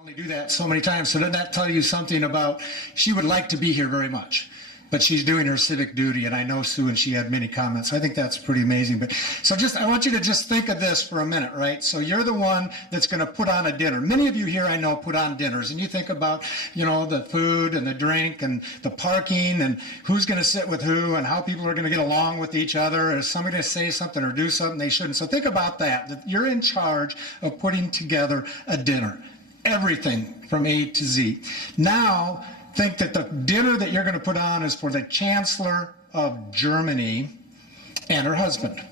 only do that so many times. So doesn't that tell you something about she would like to be here very much, but she's doing her civic duty? And I know Sue, and she had many comments. I think that's pretty amazing. But so I want you to just think of this for a minute, right? So you're the one that's going to put on a dinner. Many of you here I know put on dinners, and you think about, you know, the food and the drink and the parking and who's going to sit with who and how people are going to get along with each other. Is somebody going to say something or do something they shouldn't? So think about that you're in charge of putting together a dinner. Everything from A to Z. Now, think that the dinner that you're going to put on is for the Chancellor of Germany and her husband.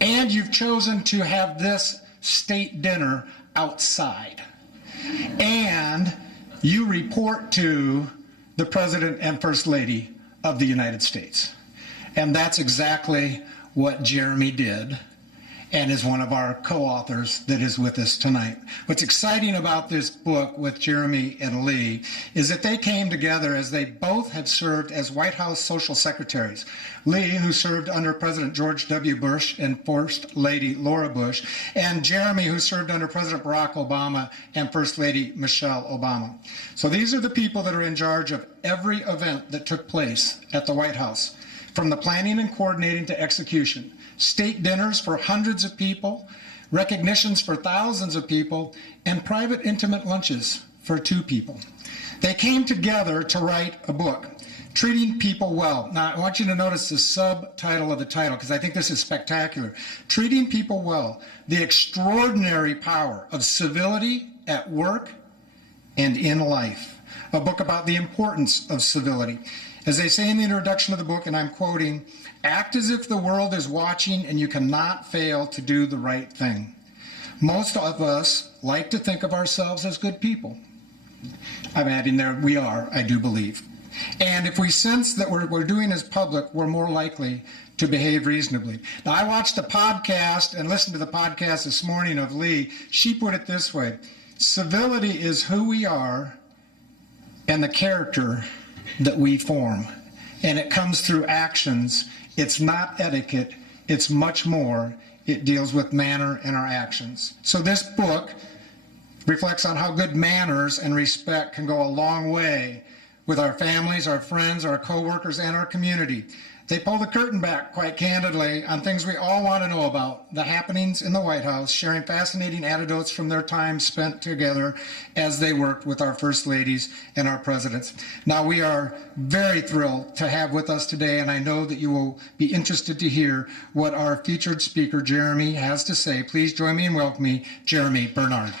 And you've chosen to have this state dinner outside. And you report to the President and First Lady of the United States. And that's exactly what Jeremy did, and is one of our co-authors that is with us tonight. What's exciting about this book with Jeremy and Lee is that they came together as they both had served as White House social secretaries. Lee, who served under President George W. Bush and First Lady Laura Bush, and Jeremy, who served under President Barack Obama and First Lady Michelle Obama. So these are the people that are in charge of every event that took place at the White House, from the planning and coordinating to execution. State dinners for hundreds of people, recognitions for thousands of people, and private intimate lunches for 2 people. They came together to write a book, Treating People Well. Now, I want you to notice the subtitle of the title, because I think this is spectacular. Treating People Well, the extraordinary power of civility at work and in life. A book about the importance of civility. As they say in the introduction of the book, and I'm quoting, act as if the world is watching and you cannot fail to do the right thing. Most of us like to think of ourselves as good people. I'm adding there, we are, I do believe. And if we sense that what we're doing is public, we're more likely to behave reasonably. Now, I watched the podcast and listened to the podcast this morning of Lee. She put it this way: civility is who we are and the character that we form. And it comes through actions. It's not etiquette. It's much more. It deals with manner and our actions. So this book reflects on how good manners and respect can go a long way with our families, our friends, our coworkers, and our community. They pull the curtain back, quite candidly, on things we all want to know about, the happenings in the White House, sharing fascinating anecdotes from their time spent together as they worked with our First Ladies and our presidents. Now, we are very thrilled to have with us today, and I know that you will be interested to hear what our featured speaker, Jeremy, has to say. Please join me in welcoming Jeremy Bernard.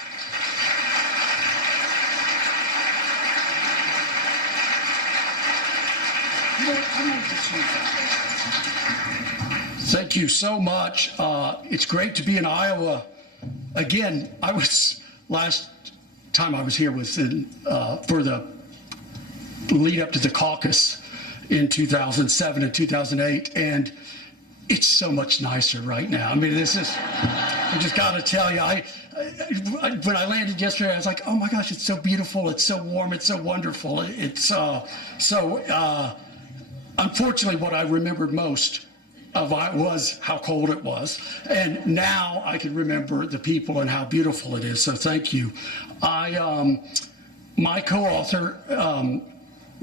Thank you so much. It's great to be in Iowa again. Last time I was here was for the lead up to the caucus in 2007 and 2008, and it's so much nicer right now. I mean, I just got to tell you, when I landed yesterday, I was like, oh my gosh, it's so beautiful, it's so warm, it's so wonderful. Unfortunately, what I remembered most of it was how cold it was. And now I can remember the people and how beautiful it is. So thank you. My co-author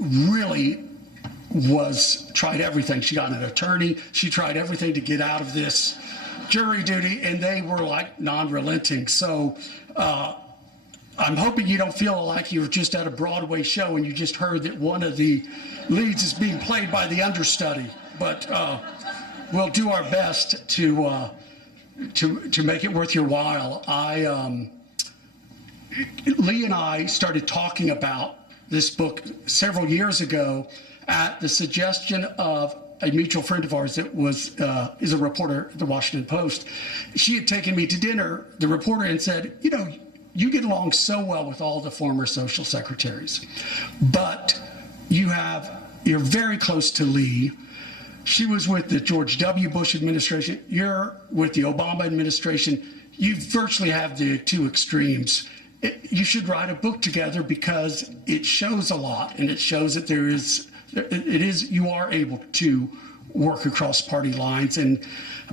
really tried everything. She got an attorney. She tried everything to get out of this jury duty, and they were like non-relenting. So I'm hoping you don't feel like you're just at a Broadway show and you just heard that one of the leads is being played by the understudy. But we'll do our best to make it worth your while. Lee and I started talking about this book several years ago at the suggestion of a mutual friend of ours that is a reporter at the Washington Post. She had taken me to dinner, the reporter, and said, you know, you get along so well with all the former social secretaries, but you're very close to Lee. She was with the George W. Bush administration. You're with the Obama administration. You virtually have the 2 extremes. You should write a book together because it shows a lot, and it shows that you are able to work across party lines. And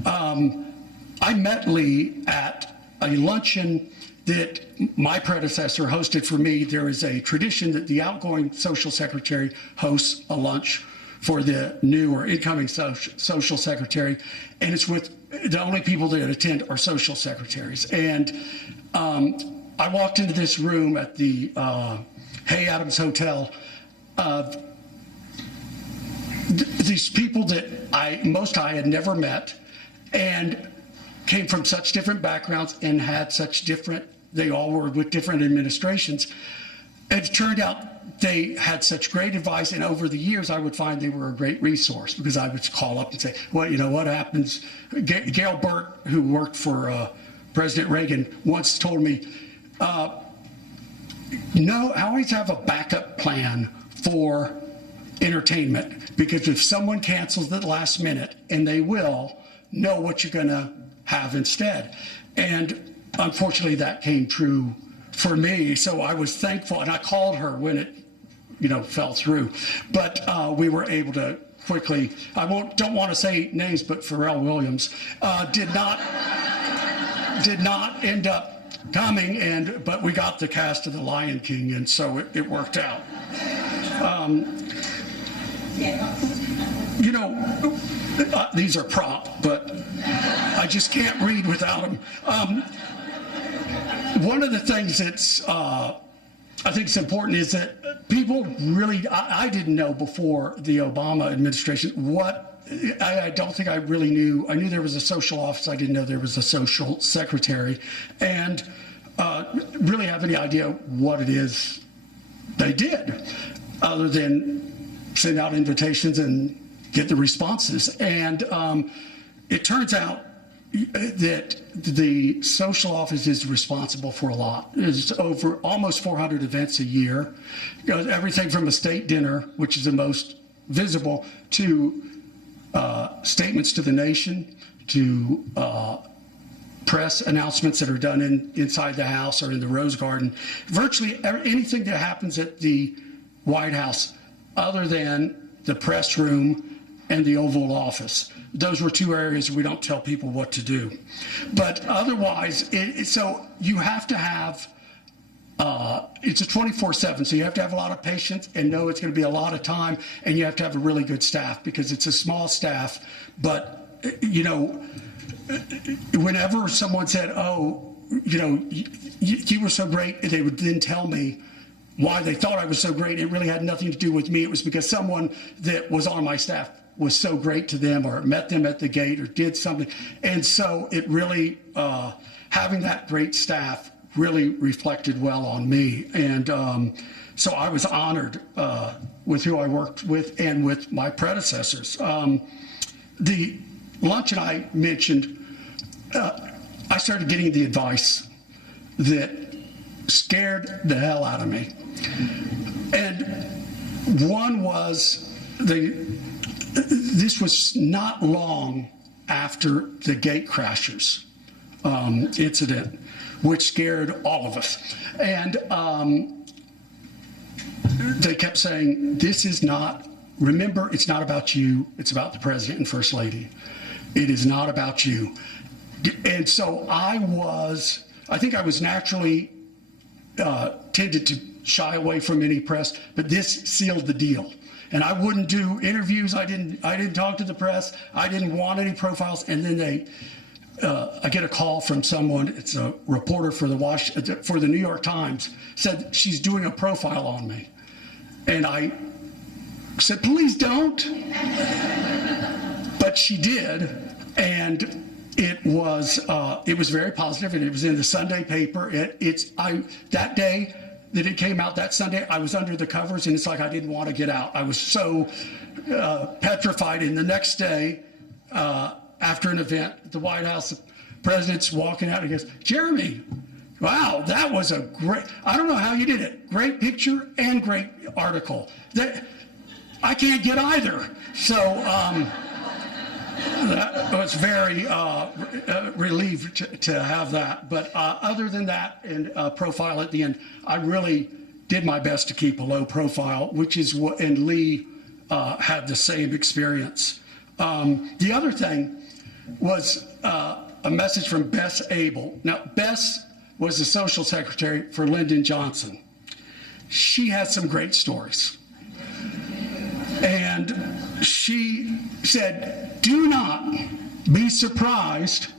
I met Lee at a luncheon that my predecessor hosted for me. There is a tradition that the outgoing social secretary hosts a lunch for the new or incoming social secretary, and it's with the only people that attend are social secretaries. And I walked into this room at the Hay Adams Hotel. These people that most I had never met, and came from such different backgrounds and had such different, they all were with different administrations. It turned out they had such great advice, and over the years I would find they were a great resource, because I would call up and say, well, you know, what happens? Gail Burt, who worked for President Reagan, once told me, no, I always have a backup plan for entertainment, because if someone cancels at the last minute, and they will, know what you're going to have instead. And unfortunately that came true for me, so I was thankful, and I called her when it, you know, fell through. But we were able to quickly, don't want to say names, but Pharrell Williams did not end up coming, but we got the cast of The Lion King, and so it worked out. You know, these are prop, but I just can't read without them. One of the things that's I think is important is that people really, I didn't know before the Obama administration I don't think I really knew. I knew there was a social office. I didn't know there was a social secretary, and really have any idea what it is they did, other than send out invitations and get the responses. And it turns out that the social office is responsible for a lot. There's over almost 400 events a year. Everything from a state dinner, which is the most visible, to statements to the nation, to press announcements that are done inside the House or in the Rose Garden. Virtually anything that happens at the White House, other than the press room and the Oval Office. Those were two areas we don't tell people what to do. But otherwise, so you have to have, it's a 24/7, so you have to have a lot of patience and know it's going to be a lot of time, and you have to have a really good staff, because it's a small staff. But, you know, whenever someone said, oh, you know, you were so great, they would then tell me why they thought I was so great. It really had nothing to do with me. It was because someone that was on my staff was so great to them, or met them at the gate, or did something. And so it really, having that great staff really reflected well on me. And so I was honored with who I worked with and with my predecessors. The luncheon I mentioned, I started getting the advice that scared the hell out of me. And one was, this was not long after the gate crashers incident, which scared all of us. And they kept saying, this is not, remember, it's not about you, it's about the president and first lady. It is not about you. And so I think I was naturally tended to shy away from any press, but this sealed the deal. And I wouldn't do interviews. I didn't talk to the press. I didn't want any profiles. And then I get a call from someone. It's a reporter for the New York Times. Said she's doing a profile on me, and I said, please don't. But she did, and it was very positive, and it was in the Sunday paper. That day that it came out, that Sunday, I was under the covers, and it's like I didn't want to get out. I was so petrified. And the next day, after an event at the White House, the president's walking out and he goes, Jeremy, wow, that was a great, I don't know how you did it. Great picture and great article. I can't get either. So I was very relieved to have that. But other than that, and profile at the end, I really did my best to keep a low profile, which is what, and Lee had the same experience. The other thing was a message from Bess Abel. Now, Bess was the social secretary for Lyndon Johnson. She has some great stories. And she said, do not be surprised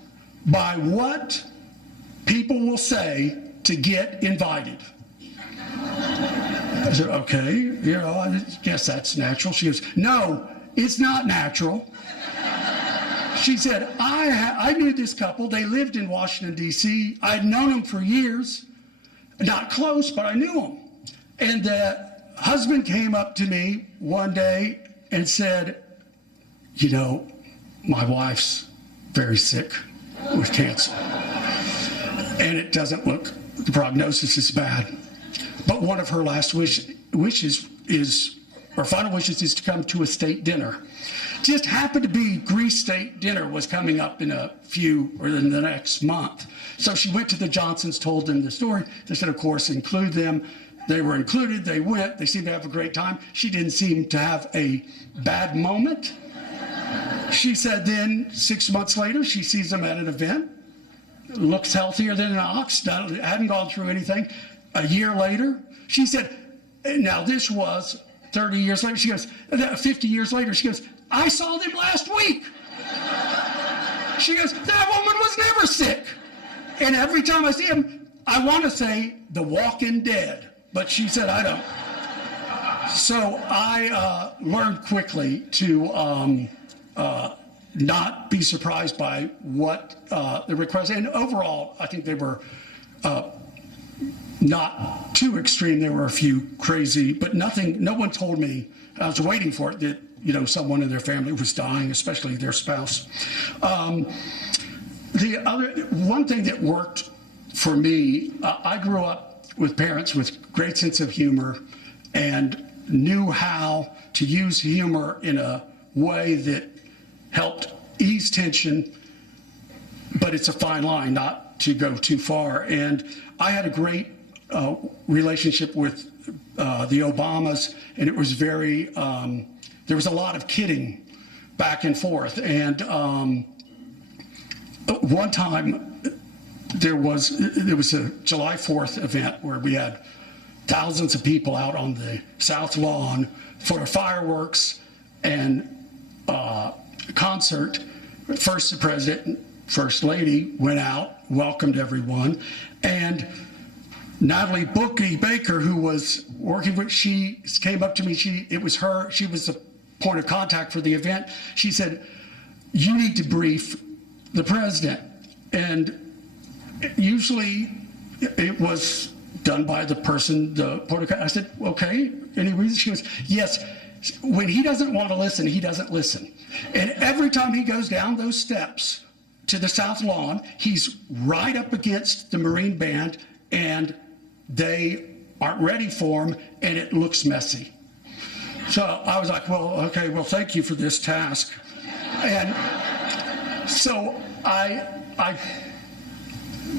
by what people will say to get invited. I said, okay, I guess that's natural. She goes, no, it's not natural. She said, I knew this couple. They lived in Washington, D.C. I'd known them for years. Not close, but I knew them. And the husband came up to me one day and said, my wife's very sick with cancer. And it doesn't look, the prognosis is bad. But one of her last wishes is, or final wishes, is to come to a state dinner. Just happened to be Greece state dinner was coming up in the next month. So she went to the Johnsons, told them the story. They said, of course, include them. They were included. They went. They seemed to have a great time. She didn't seem to have a bad moment. She said then 6 months later, she sees them at an event. Looks healthier than an ox. Hadn't gone through anything. A year later, she said, now this was 30 years later. She goes, 50 years later, she goes, I saw them last week. She goes, that woman was never sick. And every time I see him, I want to say the walking dead. But she said, I don't. So I learned quickly to not be surprised by what the requests. And overall, I think they were not too extreme. There were a few crazy, but nothing, no one told me, I was waiting for it, that someone in their family was dying, especially their spouse. The other, one thing that worked for me, I grew up with parents with great sense of humor and knew how to use humor in a way that helped ease tension, but it's a fine line not to go too far. And I had a great relationship with the Obamas, and it was very, there was a lot of kidding back and forth. And one time there was a July 4th event where we had thousands of people out on the South Lawn for fireworks and concert. First, the president, first lady went out, welcomed everyone, and Natalie Bookie Baker, who was working with, she came up to me. She was the point of contact for the event. She said, "You need to brief the president," and usually it was done by the person, the point of contact. I said, "Okay, any reason?" She goes, "Yes. When he doesn't want to listen, he doesn't listen. And every time he goes down those steps to the South Lawn, he's right up against the Marine Band, and they aren't ready for him, and it looks messy." So I was like, well, okay, well, thank you for this task. And so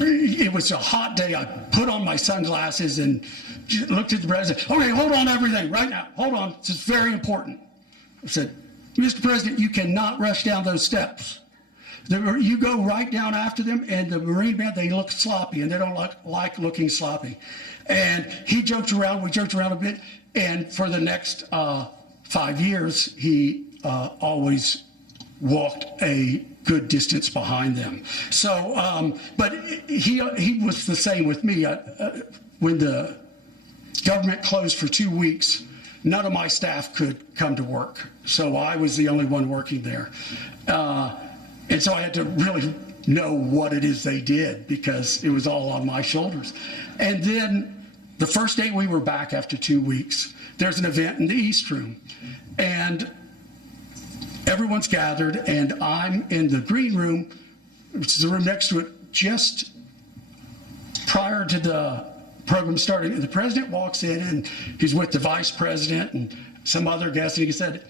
it was a hot day. I put on my sunglasses and looked at the president. "Okay, hold on everything right now. Hold on. This is very important." I said, "Mr. President, you cannot rush down those steps. You go right down after them, and the Marine Band, they look sloppy, and they don't like looking sloppy." And he joked around. We joked around a bit. And for the next 5 years, he always walked a good distance behind them. So, but he was the same with me. When the government closed for 2 weeks, none of my staff could come to work. So I was the only one working there. And so I had to really know what it is they did, because it was all on my shoulders. And then the first day we were back after 2 weeks, there's an event in the East Room. And everyone's gathered, and I'm in the green room, which is the room next to it, just prior to the program starting. And the president walks in, and he's with the vice president and some other guests, and he said,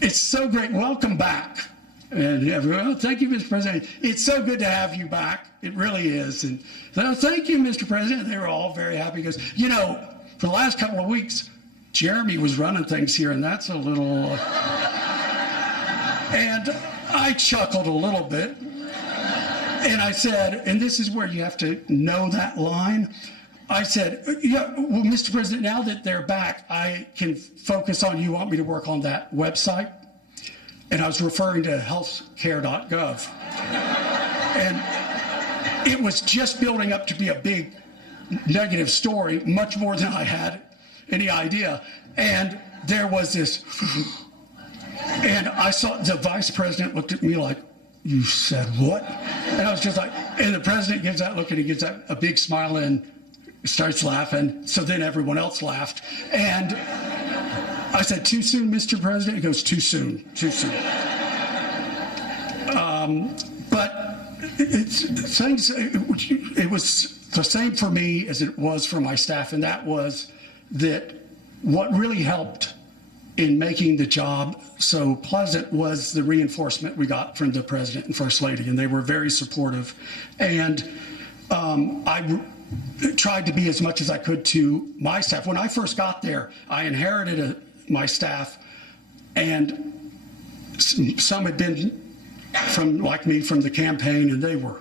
"It's so great, welcome back." And everyone, "Oh, thank you, Mr. President. It's so good to have you back. It really is." And "Oh, thank you, Mr. President." They were all very happy. He goes, "For the last couple of weeks, Jeremy was running things here, and that's a little..." And I chuckled a little bit. And I said, and this is where you have to know that line. I said, yeah, well, Mr. President, now that they're back, I can focus on, you want me to work on that website? And I was referring to healthcare.gov. And it was just building up to be a big negative story, much more than I had any idea. And there was this, and I saw the vice president looked at me like, you said what? And I was just like, and the president gives that look and he gives that a big smile and starts laughing. So then everyone else laughed. And I said, too soon, Mr. President? He goes, too soon, too soon. But it was the same for me as it was for my staff, and that was that what really helped in making the job so pleasant was the reinforcement we got from the President and First Lady, and they were very supportive. And I tried to be as much as I could to my staff. When I first got there, I inherited my staff, and some had been like me from the campaign, and they were,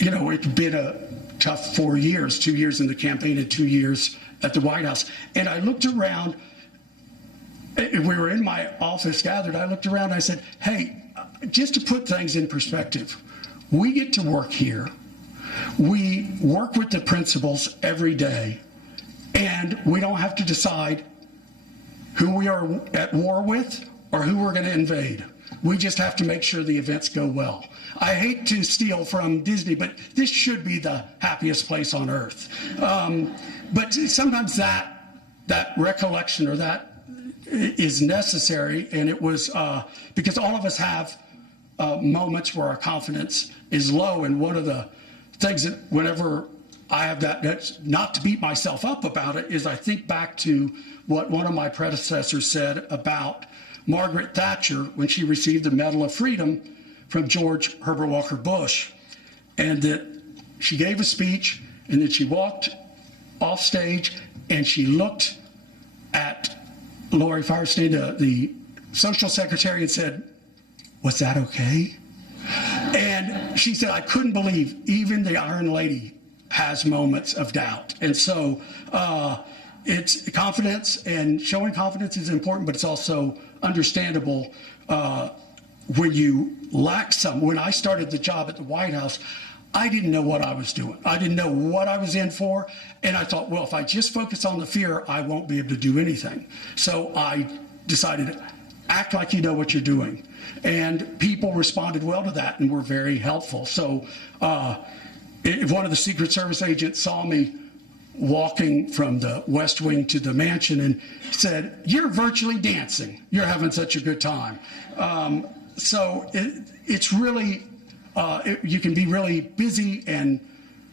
it'd been a tough 4 years, 2 years in the campaign and 2 years at the White House. And I looked around, we were in my office gathered, I looked around and I said, hey, just to put things in perspective, we get to work here. We work with the principals every day, and we don't have to decide who we are at war with or who we're going to invade. We just have to make sure the events go well. I hate to steal from Disney, but this should be the happiest place on earth. But sometimes that recollection or that is necessary, and it was because all of us have moments where our confidence is low, and one of the things that whenever I have that's not to beat myself up about it, is I think back to what one of my predecessors said about Margaret Thatcher when she received the Medal of Freedom from George Herbert Walker Bush, and that she gave a speech, and then she walked off stage and she looked at Lori Firestein, the social secretary, and said, "Was that okay?" And she said, "I couldn't believe even the Iron Lady has moments of doubt." And so it's confidence, and showing confidence is important, but it's also understandable when you lack some. When I started the job at the White House, I didn't know what I was doing. I didn't know what I was in for. And I thought, well, if I just focus on the fear, I won't be able to do anything. So I decided, act like you know what you're doing. And people responded well to that and were very helpful. So if one of the Secret Service agents saw me walking from the West Wing to the mansion and said, "You're virtually dancing. You're having such a good time." So it's really, you can be really busy and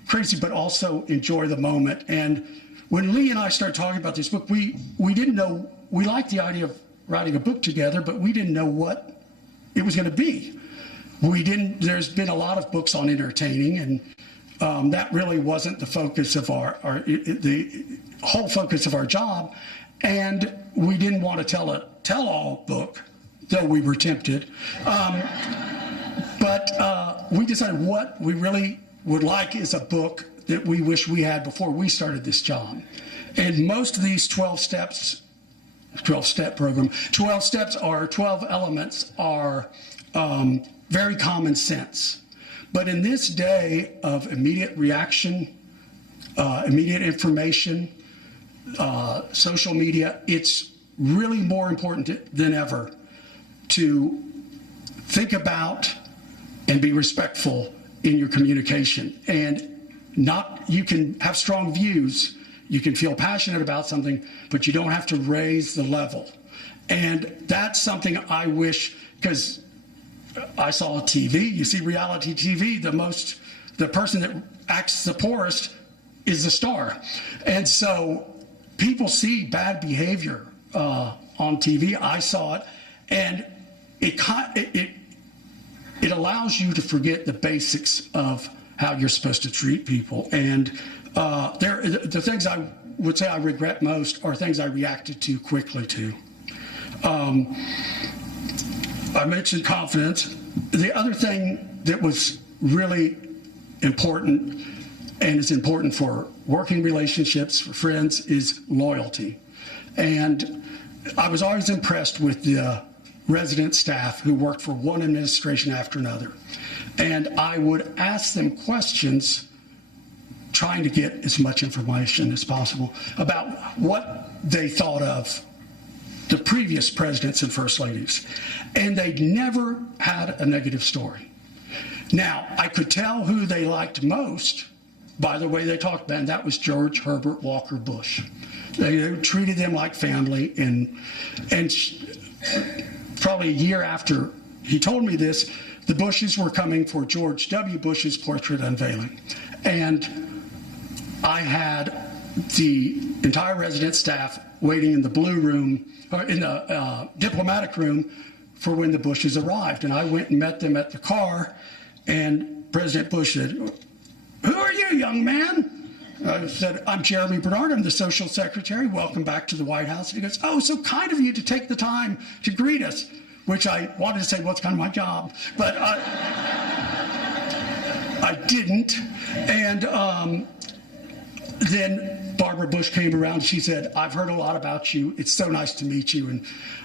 crazy, but also enjoy the moment. And when Lee and I started talking about this book, we didn't know, we liked the idea of writing a book together, but we didn't know what it was going to be. There's been a lot of books on entertaining, and that really wasn't the focus of the whole focus of our job. And we didn't want to tell a tell-all book, though we were tempted. But we decided what we really would like is a book that we wish we had before we started this job. And most of these 12-step program, 12 steps are 12 elements are very common sense. But in this day of immediate reaction, immediate information, social media, it's really more important than ever to think about and be respectful in your communication. And you can have strong views, you can feel passionate about something, but you don't have to raise the level. And that's something I wish, because I saw TV, you see reality TV, the person that acts the poorest is the star. And so people see bad behavior on TV. I saw it, and it allows you to forget the basics of how you're supposed to treat people. And the things I would say I regret most are things I reacted too quickly to. I mentioned confidence. The other thing that was really important and is important for working relationships, for friends, is loyalty. And I was always impressed with the resident staff who worked for one administration after another. And I would ask them questions trying to get as much information as possible about what they thought of the previous presidents and first ladies. And they never had a negative story. Now, I could tell who they liked most by the way they talked, and that was George Herbert Walker Bush. They treated them like family, and probably a year after he told me this, the Bushes were coming for George W. Bush's portrait unveiling. And I had the entire resident staff waiting in the blue room, or in the diplomatic room, for when the Bushes arrived. And I went and met them at the car, and President Bush said, "Who are you, young man?" I said, "I'm Jeremy Bernard. I'm the social secretary. Welcome back to the White House." He goes, "Oh, so kind of you to take the time to greet us," which I wanted to say, well, it's kind of my job, but I didn't. And then Barbara Bush came around. She said, "I've heard a lot about you. It's so nice to meet you." And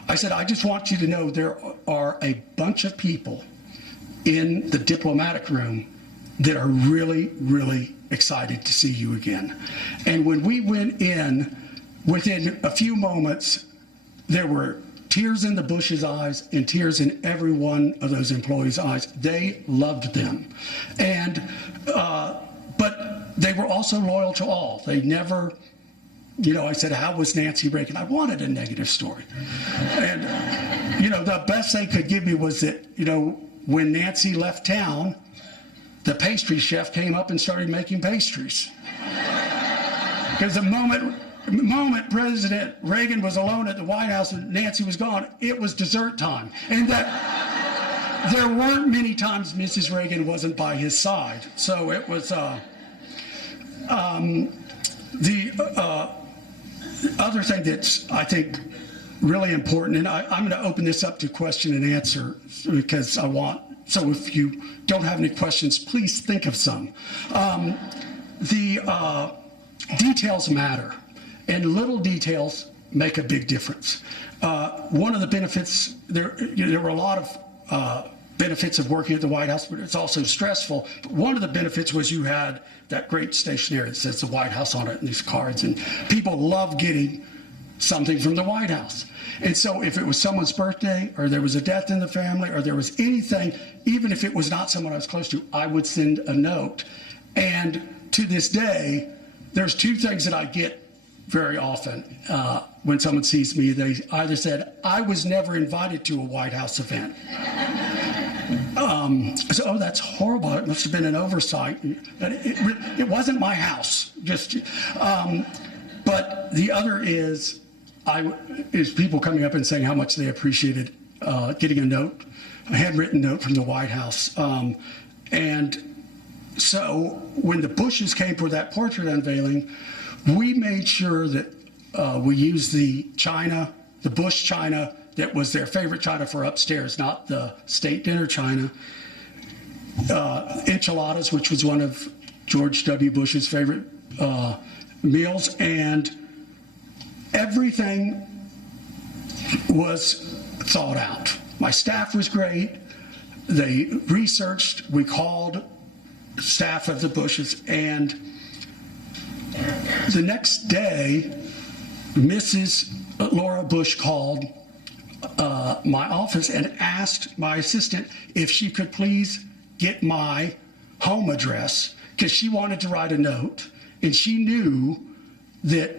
I said, "I just want you to know there are a bunch of people in the diplomatic room that are really, really excited to see you again." And when we went in, within a few moments, there were tears in the Bush's eyes and tears in every one of those employees' eyes. They loved them. And, but they were also loyal to all. They never, I said, "How was Nancy Reagan?" I wanted a negative story. And, the best they could give me was that, when Nancy left town, the pastry chef came up and started making pastries. Because the moment President Reagan was alone at the White House and Nancy was gone, it was dessert time. And that there weren't many times Mrs. Reagan wasn't by his side. So it was the other thing that's, I think, really important, and I'm going to open this up to question and answer because so if you don't have any questions, please think of some. The details matter, and little details make a big difference. One of the benefits, there were a lot of benefits of working at the White House, but it's also stressful. But one of the benefits was you had that great stationery that says the White House on it, and these cards, and people love getting something from the White House. And so if it was someone's birthday, or there was a death in the family, or there was anything, even if it was not someone I was close to, I would send a note. And to this day, there's two things that I get very often when someone sees me. They either said, "I was never invited to a White House event." So, "Oh, that's horrible. It must have been an oversight." It wasn't my house. But the other is people coming up and saying how much they appreciated getting a handwritten note from the White House. And so when the Bushes came for that portrait unveiling, we made sure that we used the Bush china that was their favorite china for upstairs, not the state dinner china. Enchiladas, which was one of George W. Bush's favorite meals, and everything was thought out. My staff was great. They researched. We called staff of the Bushes, and the next day, Mrs. Laura Bush called my office and asked my assistant if she could please get my home address, because she wanted to write a note, and she knew that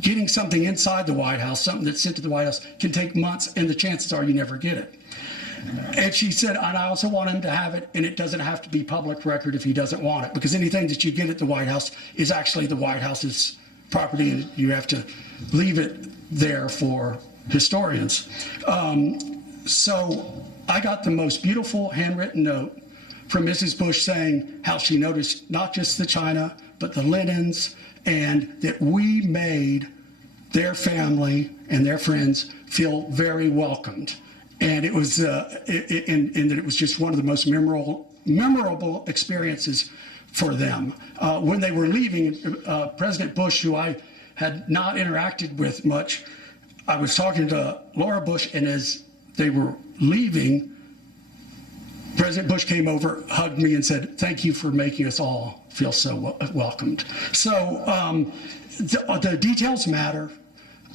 getting something inside the White House, something that's sent to the White House, can take months, and the chances are you never get it. And she said, "And I also want him to have it, and it doesn't have to be public record if he doesn't want it, because anything that you get at the White House is actually the White House's property, and you have to leave it there for historians." So I got the most beautiful handwritten note from Mrs. Bush saying how she noticed not just the china, but the linens, and that we made their family and their friends feel very welcomed. And it was, and that it was just one of the most memorable memorable experiences for them. When they were leaving, President Bush, who I had not interacted with much, I was talking to Laura Bush, and as they were leaving, President Bush came over, hugged me, and said, "Thank you for making us all feel so welcomed." So the details matter,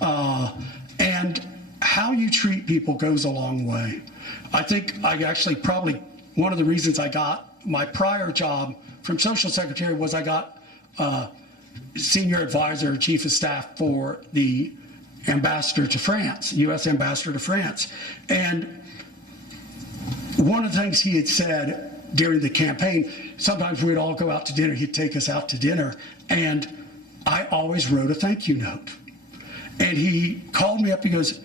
and how you treat people goes a long way. I think I actually probably, one of the reasons I got my prior job from Social Secretary was I got senior advisor, chief of staff for the ambassador to France, U.S. ambassador to France. And one of the things he had said during the campaign, sometimes we'd all go out to dinner, he'd take us out to dinner, and I always wrote a thank you note. And he called me up, he goes,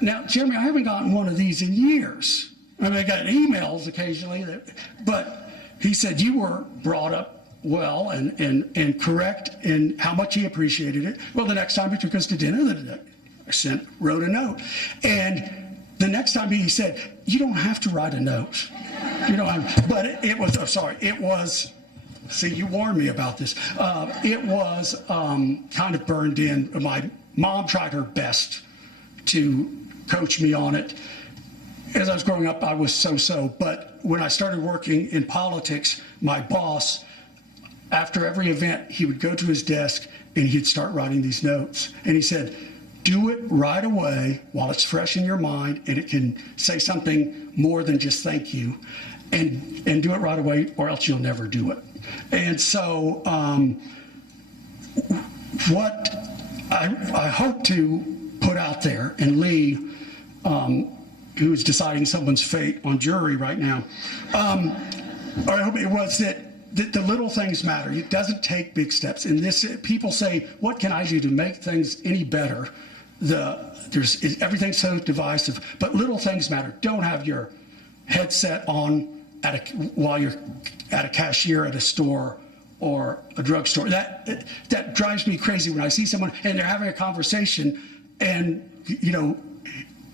"Now, Jeremy, I haven't gotten one of these in years. I mean, I got emails occasionally, but he said, you were brought up well and correct in how much he appreciated it. Well, the next time he took us to dinner, I wrote a note. And the next time he said, you don't have to write a note. You know, but it was, see, you warned me about this. It was kind of burned in. My mom tried her best to coach me on it. As I was growing up, I was so-so, but when I started working in politics, my boss, after every event, he would go to his desk and he'd start writing these notes. And he said, do it right away while it's fresh in your mind and it can say something more than just thank you, and do it right away or else you'll never do it. And so what I hope to put out there, and Lee, who is deciding someone's fate on jury right now, or I hope it was that the little things matter. It doesn't take big steps. And this, people say, what can I do to make things any better? Everything's so divisive, but little things matter. Don't have your headset on while you're at a cashier at a store or a drugstore. That drives me crazy when I see someone and they're having a conversation and, you know,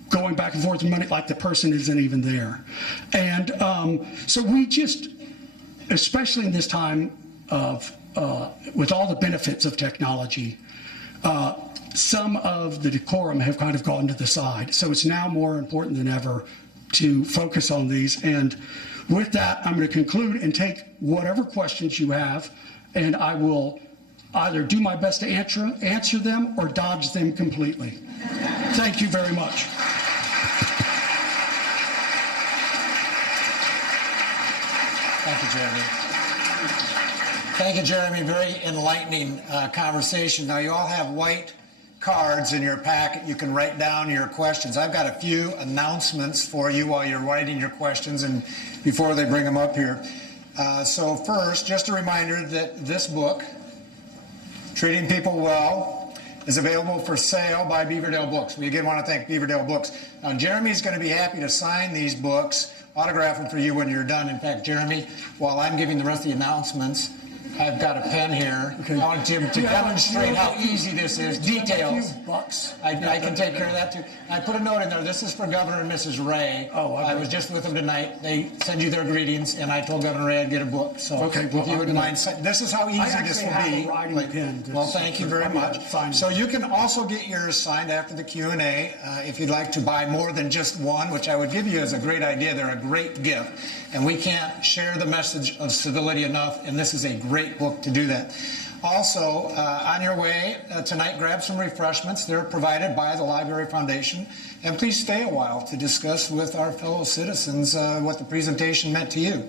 going back and forth with money like the person isn't even there. And so we just, especially in this time of, with all the benefits of technology, some of the decorum have kind of gone to the side. So it's now more important than ever to focus on these. And with that, I'm going to conclude and take whatever questions you have, and I will either do my best to answer them or dodge them completely. Thank you very much. Thank you, Jeremy. Thank you, Jeremy. Very enlightening conversation. Now, you all have white cards in your packet. You can write down your questions. I've got a few announcements for you while you're writing your questions and before they bring them up here. So first, just a reminder that this book, Treating People Well, is available for sale by Beaverdale Books. We again want to thank Beaverdale Books. Now, Jeremy's going to be happy to sign these books, autograph them for you when you're done. In fact, Jeremy, while I'm giving the rest of the announcements, I've got a pen here. Okay. I want to demonstrate how easy this is. Details. I can take care of that too. I put a note in there. This is for Governor and Mrs. Ray. Oh, I was just with them tonight. They send you their greetings, and I told Governor Ray I'd get a book. So okay, well, if you wouldn't mind, this is how easy this will be. Well, thank you very much. So you can also get yours signed after the Q&A if you'd like to buy more than just one, which I would give you as a great idea. They're a great gift, and we can't share the message of civility enough, and this is a great book to do that. Also, on your way tonight, grab some refreshments. They're provided by the Library Foundation. And please stay a while to discuss with our fellow citizens what the presentation meant to you.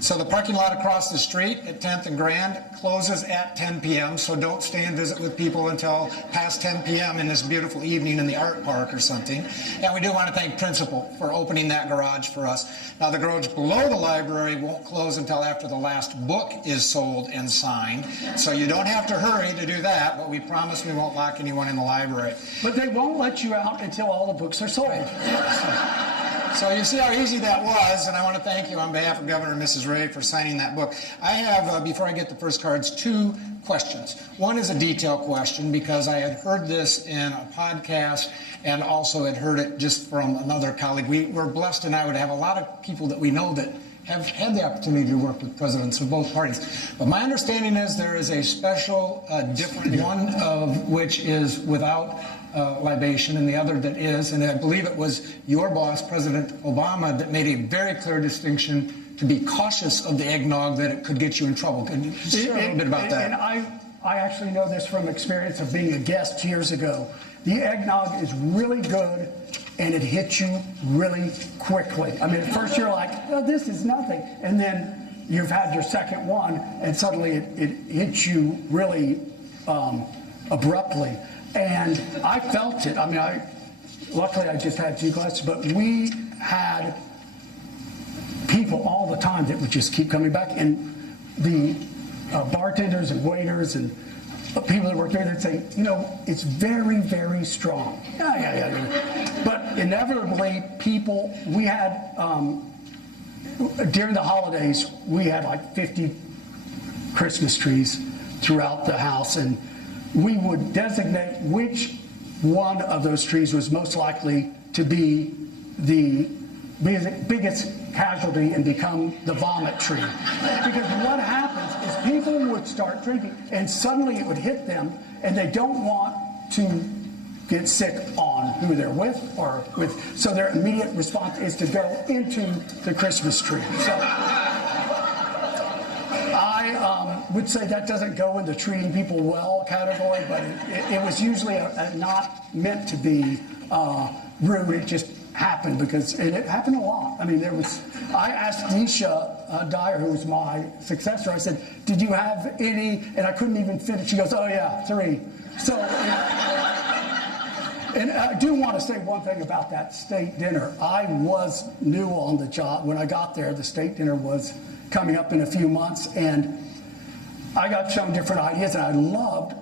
So the parking lot across the street at 10th and Grand closes at 10 p.m., so don't stay and visit with people until past 10 p.m. in this beautiful evening in the art park or something. And we do want to thank Principal for opening that garage for us. Now, the garage below the library won't close until after the last book is sold and signed, so you don't have to hurry to do that, but we promise we won't lock anyone in the library. But they won't let you out until all the books are sold. So you see how easy that was, and I want to thank you on behalf of Governor and Mrs. Ray for signing that book. I have, before I get the first cards, two questions. One is a detail question because I had heard this in a podcast and also had heard it just from another colleague. We're blessed, and I would have a lot of people that we know that have had the opportunity to work with presidents of both parties. But my understanding is there is a special, different one of which is without libation and the other that is. And I believe it was your boss, President Obama, that made a very clear distinction to be cautious of the eggnog, that it could get you in trouble. Can you share a little bit about that? And I actually know this from experience of being a guest years ago. The eggnog is really good, and it hits you really quickly. I mean, at first you're like, oh, this is nothing. And then you've had your second one, and suddenly it hits you really abruptly. And I felt it. I mean, luckily I just had 2 glasses, but we had people all the time that would just keep coming back. And the bartenders and waiters and people that work there, they'd say, you know, it's very, very strong. Yeah. But inevitably, we had, during the holidays, we had like 50 Christmas trees throughout the house, and we would designate which one of those trees was most likely to be the biggest casualty and become the vomit tree. Because what happens is people would start drinking and suddenly it would hit them, and they don't want to get sick on who they're with so their immediate response is to go into the Christmas tree. So I would say that doesn't go in the treating people well category, but it was usually not meant to be rude. It just happened because it happened a lot. I mean, I asked Nisha Dyer, who was my successor, I said, did you have any? And I couldn't even finish. She goes, oh yeah, 3. So, and I do want to say one thing about that state dinner. I was new on the job. When I got there, the state dinner was coming up in a few months, and I got shown different ideas, and I loved,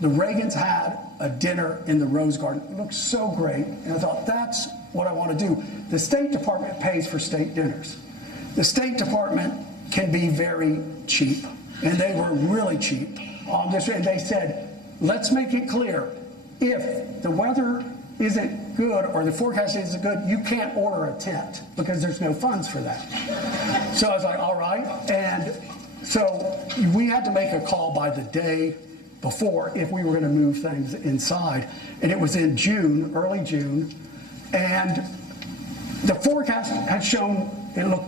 the Reagans had a dinner in the Rose Garden. It looked so great, and I thought, that's what I want to do. The State Department pays for state dinners. The State Department can be very cheap, and they were really cheap on this, and they said, let's make it clear, if the weather isn't good or the forecast isn't good, you can't order a tent because there's no funds for that. So I was like, all right. And so we had to make a call by the day before if we were going to move things inside. And it was in June, early June, and the forecast had shown it looked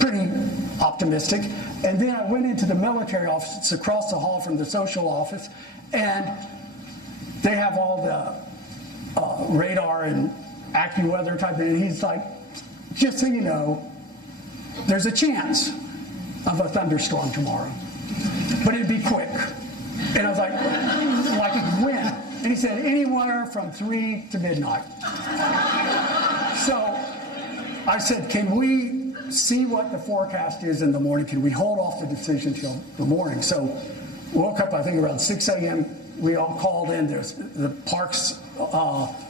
pretty optimistic. And then I went into the military office. It's across the hall from the social office, and they have all the radar and AccuWeather type thing. And he's like, just so you know, there's a chance of a thunderstorm tomorrow, but it'd be quick. And I was like when? And he said, anywhere from 3 to midnight. So I said, can we see what the forecast is in the morning? Can we hold off the decision till the morning? So woke up, I think around 6 a.m. We all called in. There's the Parks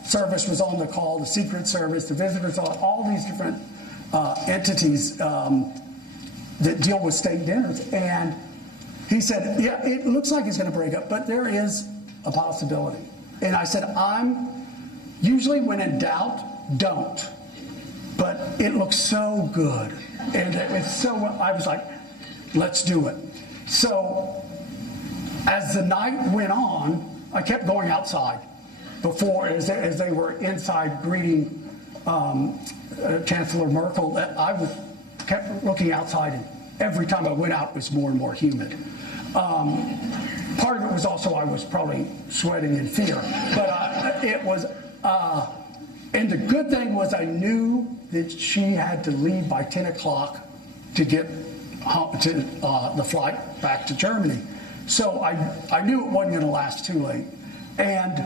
Service was on the call, the Secret Service, the visitors, all these different entities that deal with state dinners. And he said, yeah, it looks like it's going to break up, but there is a possibility. And I said, usually when in doubt, don't. But it looks so good. And I was like, let's do it. So as the night went on, I kept going outside before, as they were inside greeting Chancellor Merkel, kept looking outside, and every time I went out, it was more and more humid. Part of it was also I was probably sweating in fear, but it was, and the good thing was I knew that she had to leave by 10 o'clock to get to the flight back to Germany. So I knew it wasn't going to last too late. And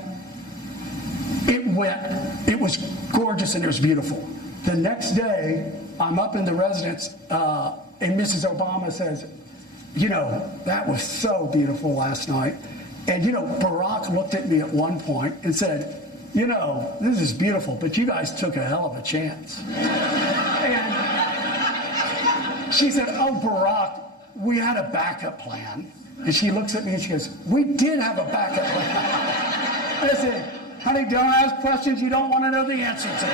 it was gorgeous and it was beautiful. The next day, I'm up in the residence, and Mrs. Obama says, you know, that was so beautiful last night. And, you know, Barack looked at me at one point and said, you know, this is beautiful, but you guys took a hell of a chance. And she said, oh, Barack, we had a backup plan. And she looks at me and she goes, we did have a backup plan. I said, honey, don't ask questions you don't want to know the answer to.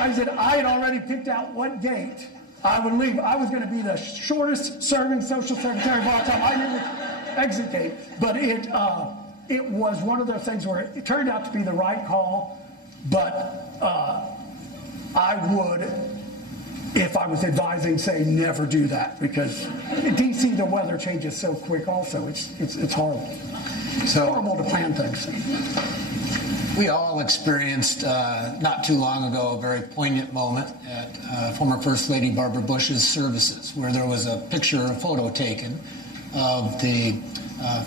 I said, I had already picked out what gate I would leave. I was going to be the shortest serving social secretary of all time. I didn't exit gate, but it was one of those things where it turned out to be the right call, but I would, if I was advising, say never do that, because in DC the weather changes so quick also. It's horrible. So Horrible to plan things. We all experienced not too long ago a very poignant moment at former First Lady Barbara Bush's services, where there was a picture, a photo taken of the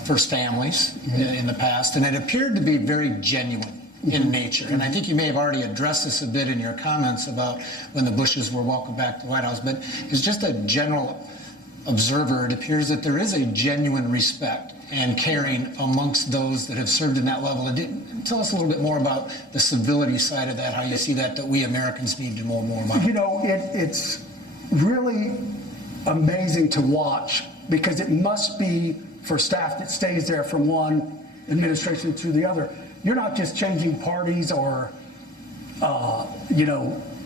first families in the past, and it appeared to be very genuine in nature. And I think you may have already addressed this a bit in your comments about when the Bushes were welcomed back to the White House, but as just a general observer, it appears that there is a genuine respect and caring amongst those that have served in that level. And tell us a little bit more about the civility side of that, how you see that we Americans need to know more about. You know, it's really amazing to watch, because it must be for staff that stays there from one administration to the other. You're not just changing parties or,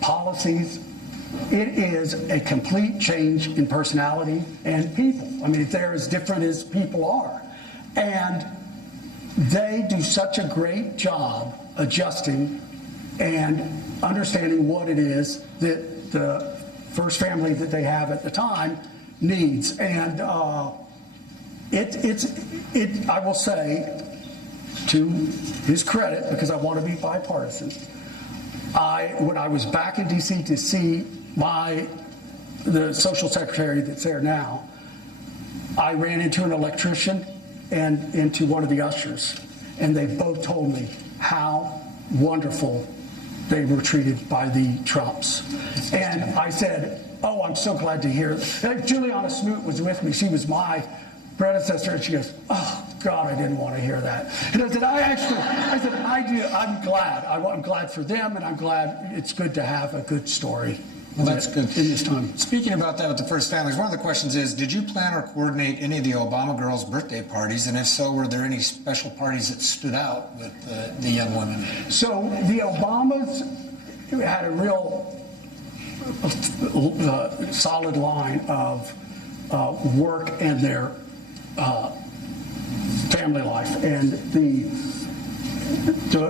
policies. It is a complete change in personality and people. I mean, they're as different as people are. And they do such a great job adjusting and understanding what it is that the first family that they have at the time needs. And I will say, to his credit, because I want to be bipartisan, when I was back in DC to see the social secretary that's there now, I ran into an electrician and into one of the ushers, and they both told me how wonderful they were treated by the Trumps. And I said, oh, I'm so glad to hear that. Juliana Smoot was with me. She was my predecessor, and she goes, oh, God, I didn't want to hear that. And I said, I do. I'm glad. I'm glad for them, and I'm glad it's good to have a good story. Well, that's good. In this time. Speaking about that with the first families, one of the questions is, did you plan or coordinate any of the Obama girls' birthday parties? And if so, were there any special parties that stood out with the young women? So the Obamas had a real solid line of work and their family life. And the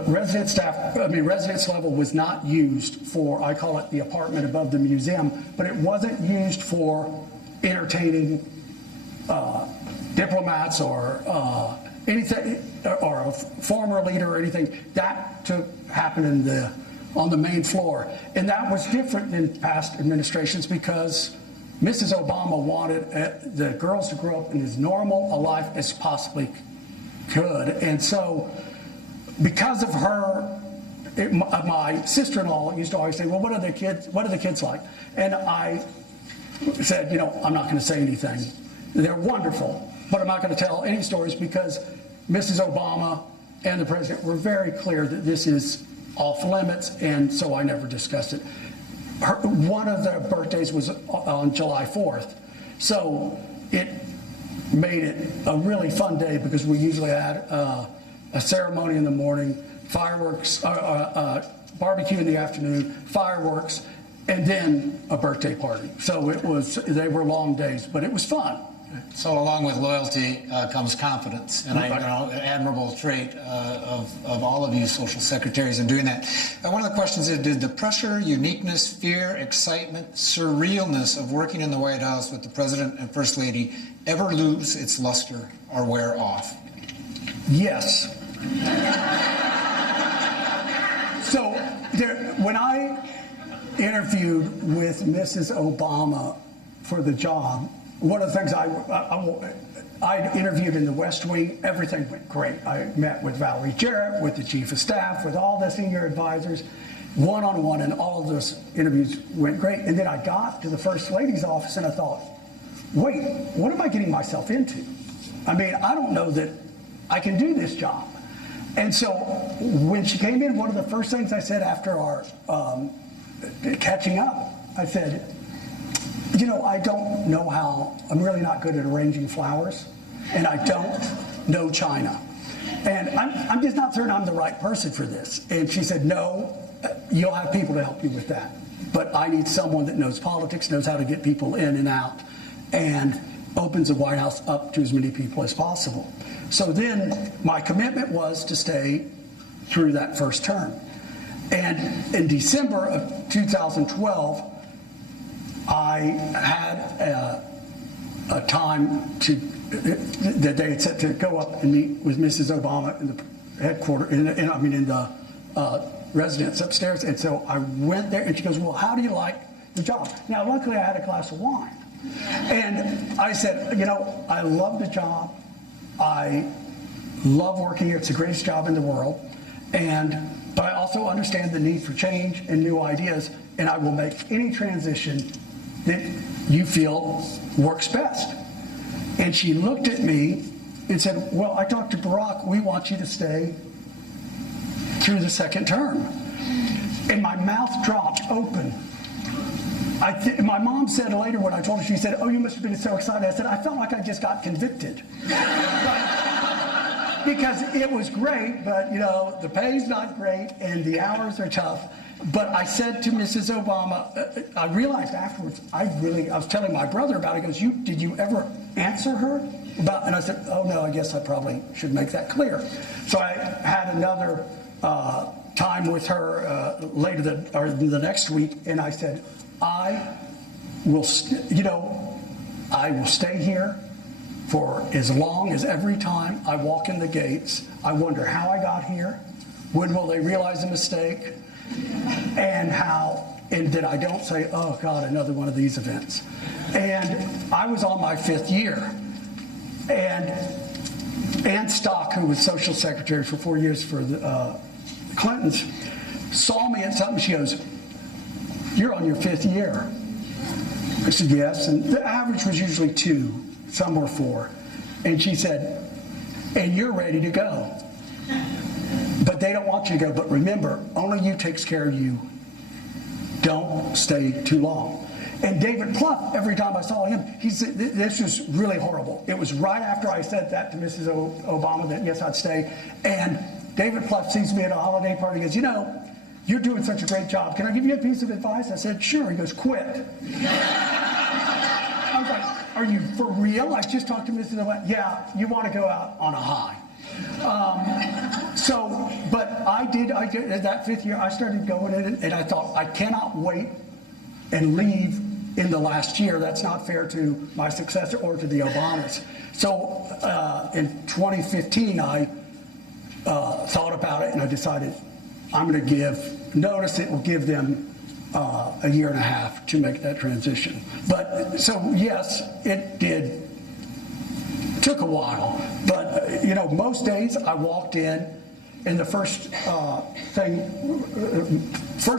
residence level was not used for, I call it the apartment above the museum, but it wasn't used for entertaining diplomats or anything, or a former leader or anything. That happened on the main floor. And that was different than past administrations, because Mrs. Obama wanted the girls to grow up in as normal a life as possibly could. And so, because of her, my sister-in-law used to always say, well, what are the kids like? And I said, I'm not going to say anything. They're wonderful, but I'm not going to tell any stories, because Mrs. Obama and the president were very clear that this is off limits, and so I never discussed it. One of the birthdays was on July 4th, so it made it a really fun day, because we usually had a ceremony in the morning, fireworks, barbecue in the afternoon, fireworks, and then a birthday party. So they were long days, but it was fun. So along with loyalty comes confidence, and an admirable trait of all of you social secretaries in doing that. One of the questions is, did the pressure, uniqueness, fear, excitement, surrealness of working in the White House with the President and First Lady ever lose its luster or wear off? Yes. So when I interviewed with Mrs. Obama for the job, one of the things I interviewed in the West Wing, everything went great. I met with Valerie Jarrett, with the Chief of Staff, with all the senior advisors, one-on-one, and all of those interviews went great. And then I got to the First Lady's office and I thought, wait, what am I getting myself into? I mean, I don't know that I can do this job. And so when she came in, one of the first things I said after our catching up, I said, I don't know how, I'm really not good at arranging flowers, and I don't know China. And I'm just not certain I'm the right person for this. And she said, no, you'll have people to help you with that. but I need someone that knows politics, knows how to get people in and out, and opens the White House up to as many people as possible. So then my commitment was to stay through that first term. And in December of 2012, I had a time that they had set to go up and meet with Mrs. Obama in the headquarters, in the residence upstairs. And so I went there, and she goes, "Well, how do you like the job?" Now, luckily, I had a glass of wine. And I said, I love the job. I love working here. It's the greatest job in the world. But I also understand the need for change and new ideas, and I will make any transition that you feel works best. And she looked at me and said, "Well, I talked to Barack. We want you to stay through the second term." And my mouth dropped open. My mom said later when I told her, she said, "Oh, you must have been so excited." I said, "I felt like I just got convicted." Because it was great, but the pay's not great and the hours are tough. But I said to Mrs. Obama, I realized afterwards, I was telling my brother about it. He goes, "Did you ever answer her about?" And I said, "Oh no, I guess I probably should make that clear." So I had another time with her the next week, and I said, I will stay here for as long as every time I walk in the gates, I wonder how I got here, when will they realize a mistake, and that I don't say, "Oh God, another one of these events." And I was on my 5th year, and Ann Stock, who was social secretary for 4 years for the Clintons, saw me at something. She goes, "You're on your 5th year." I said, "Yes." And the average was usually 2, some were 4. And she said, "And you're ready to go. But they don't want you to go. But remember, only you takes care of you. Don't stay too long." And David Plouffe, every time I saw him, he said, this was really horrible. It was right after I said that to Mrs. Obama that, yes, I'd stay. And David Plouffe sees me at a holiday party and goes, "You're doing such a great job. Can I give you a piece of advice?" I said, "Sure." He goes, "Quit." I was like, "Are you for real?" I just talked to Mrs. Obama. "Yeah, you want to go out on a high." But I did that 5th year, I started going in and I thought, I cannot wait and leave in the last year. That's not fair to my successor or to the Obamas. So in 2015, I thought about it and I decided I'm going to give notice. It will give them a year and a half to make that transition. But so first days I walked in, and the first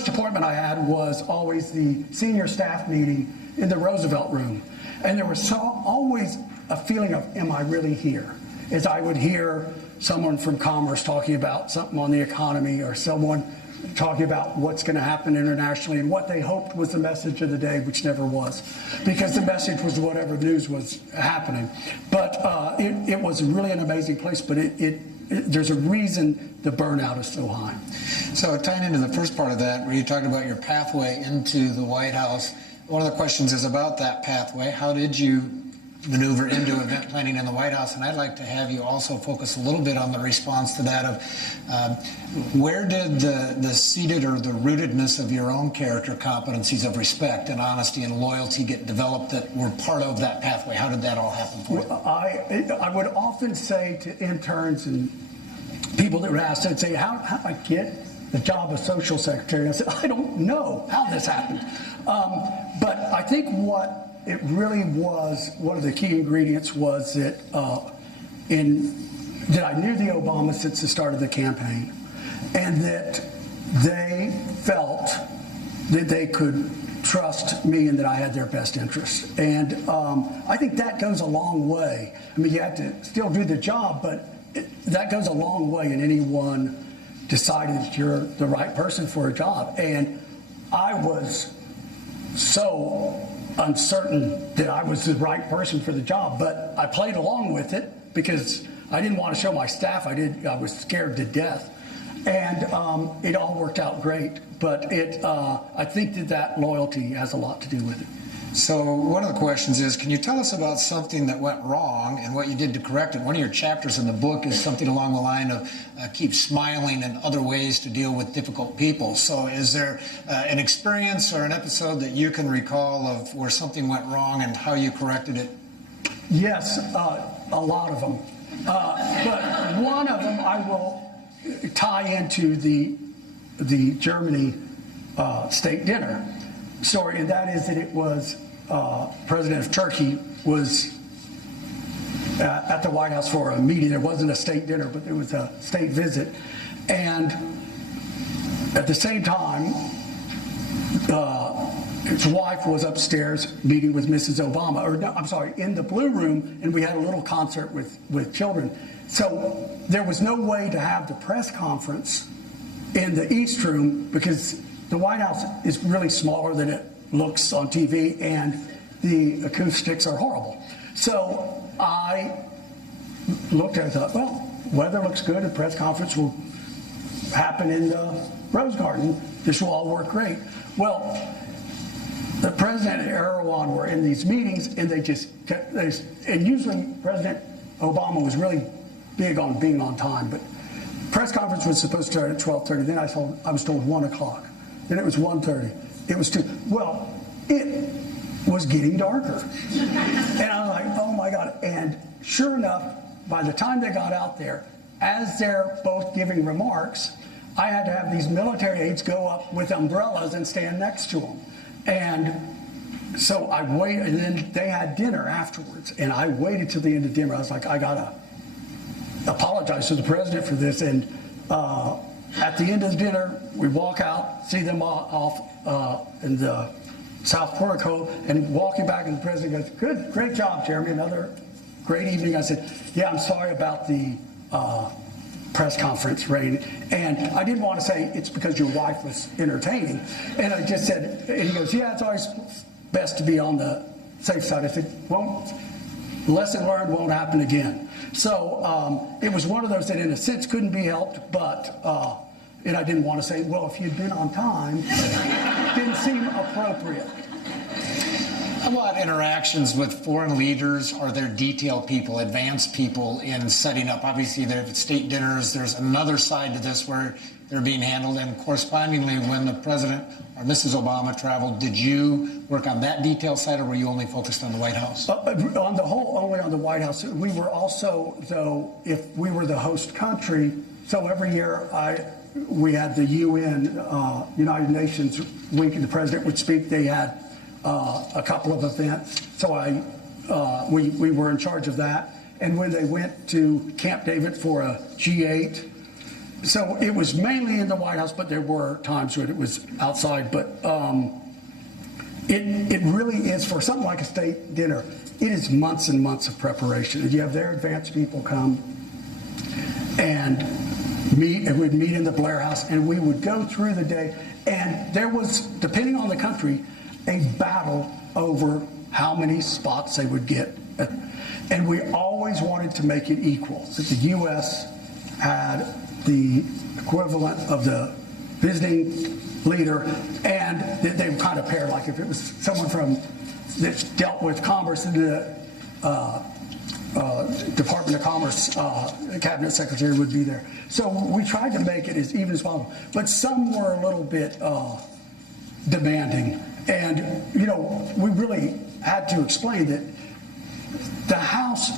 appointment I had was always the senior staff meeting in the Roosevelt Room. And there was always a feeling of, am I really here? As I would hear someone from Commerce talking about something on the economy, or someone talking about what's going to happen internationally and what they hoped was the message of the day, which never was, because the message was whatever news was happening. But it was really an amazing place, but there's a reason the burnout is so high. So tying into the first part of that, where you talked about your pathway into the White House, one of the questions is about that pathway. How did you maneuver into event planning in the White House? And I'd like to have you also focus a little bit on the response to that of where did the seated or the rootedness of your own character competencies of respect and honesty and loyalty get developed that were part of that pathway? How did that all happen for you? I would often say to interns and people that would ask, they'd say, how I get the job of social secretary? And I said, I don't know how this happened. But I think what it really was, one of the key ingredients was that that I knew the Obamas since the start of the campaign, and that they felt that they could trust me and that I had their best interests. And I think that goes a long way. I mean, you have to still do the job, but that goes a long way in anyone deciding that you're the right person for a job. And I was so uncertain that I was the right person for the job, but I played along with it because I didn't want to show my staff. I was scared to death. And it all worked out great. But I think that loyalty has a lot to do with it. So one of the questions is, can you tell us about something that went wrong and what you did to correct it? One of your chapters in the book is something along the line of keep smiling and other ways to deal with difficult people. So is there an experience or an episode that you can recall of where something went wrong and how you corrected it? Yes, a lot of them. But one of them I will tie into the Germany state dinner story, and that is that it was President of Turkey was at the White House for a meeting. There wasn't a state dinner, but there was a state visit. And at the same time, his wife was upstairs meeting with Mrs. Obama, or no, I'm sorry, in the Blue Room, and we had a little concert with children. So there was no way to have the press conference in the East Room because the White House is really smaller than it looks on TV, and the acoustics are horrible. So I looked at it and thought, well, weather looks good, a press conference will happen in the Rose Garden. This will all work great. Well, the president and Erdogan were in these meetings, and and usually President Obama was really big on being on time, but press conference was supposed to start at 12:30. Then I was told 1 o'clock. Then it was 1:30. It was 2. Well, it was getting darker. And I was like, oh my God. And sure enough, by the time they got out there, as they're both giving remarks, I had to have these military aides go up with umbrellas and stand next to them. And so I waited, and then they had dinner afterwards. And I waited till the end of dinner. I was like, I got to apologize to the president for this. And at the end of the dinner, we walk out, see them off in the South Portico, and walking back, and the president goes, "Good, great job, Jeremy. Another great evening." I said, "Yeah, I'm sorry about the press conference, Ray." And I didn't want to say it's because your wife was entertaining. And I just said, and he goes, "Yeah, it's always best to be on the safe side." I said, lesson learned, won't happen again. So it was one of those that in a sense couldn't be helped, but, and I didn't want to say, well, if you'd been on time, didn't seem appropriate. How about interactions with foreign leaders? Are there detailed people, advanced people in setting up? Obviously, there are state dinners. There's another side to this where they're being handled. And correspondingly, when the president or Mrs. Obama traveled, did you work on that detail side, or were you only focused on the White House? On the whole, only on the White House. We were also, though, if we were the host country, so every year we had the UN, United Nations week, and the president would speak. They had a couple of events, so we were in charge of that. And when they went to Camp David for a G8, so it was mainly in the White House, but there were times when it was outside. But it really is, for something like a state dinner, it is months and months of preparation. You have their advanced people come and meet, and we'd meet in the Blair House, and we would go through the day. And there was, depending on the country, a battle over how many spots they would get. And we always wanted to make it equal. So the U.S. had the equivalent of the visiting leader, and they would kind of pair, like if it was someone that dealt with commerce in the Department of Commerce, Cabinet Secretary would be there. So we tried to make it as even as possible. But some were a little bit demanding. And, we really had to explain that the House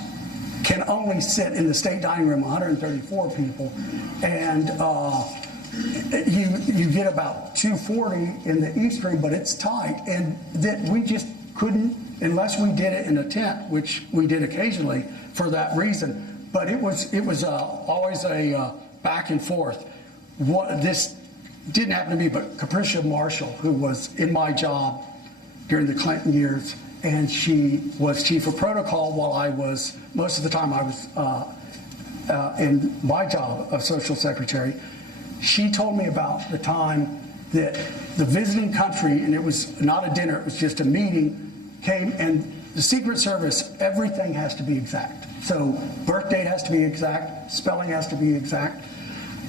can only sit in the state dining room 134 people, and you get about 240 in the East Room, but it's tight, and that we just couldn't, unless we did it in a tent, which we did occasionally for that reason. But it was always a back and forth. This didn't happen to me, but Capricia Marshall, who was in my job during the Clinton years, and she was chief of protocol while I was, most of the time I was in my job of social secretary. She told me about the time that the visiting country, and it was not a dinner, it was just a meeting, came, and the Secret Service, everything has to be exact. So birth date has to be exact, spelling has to be exact,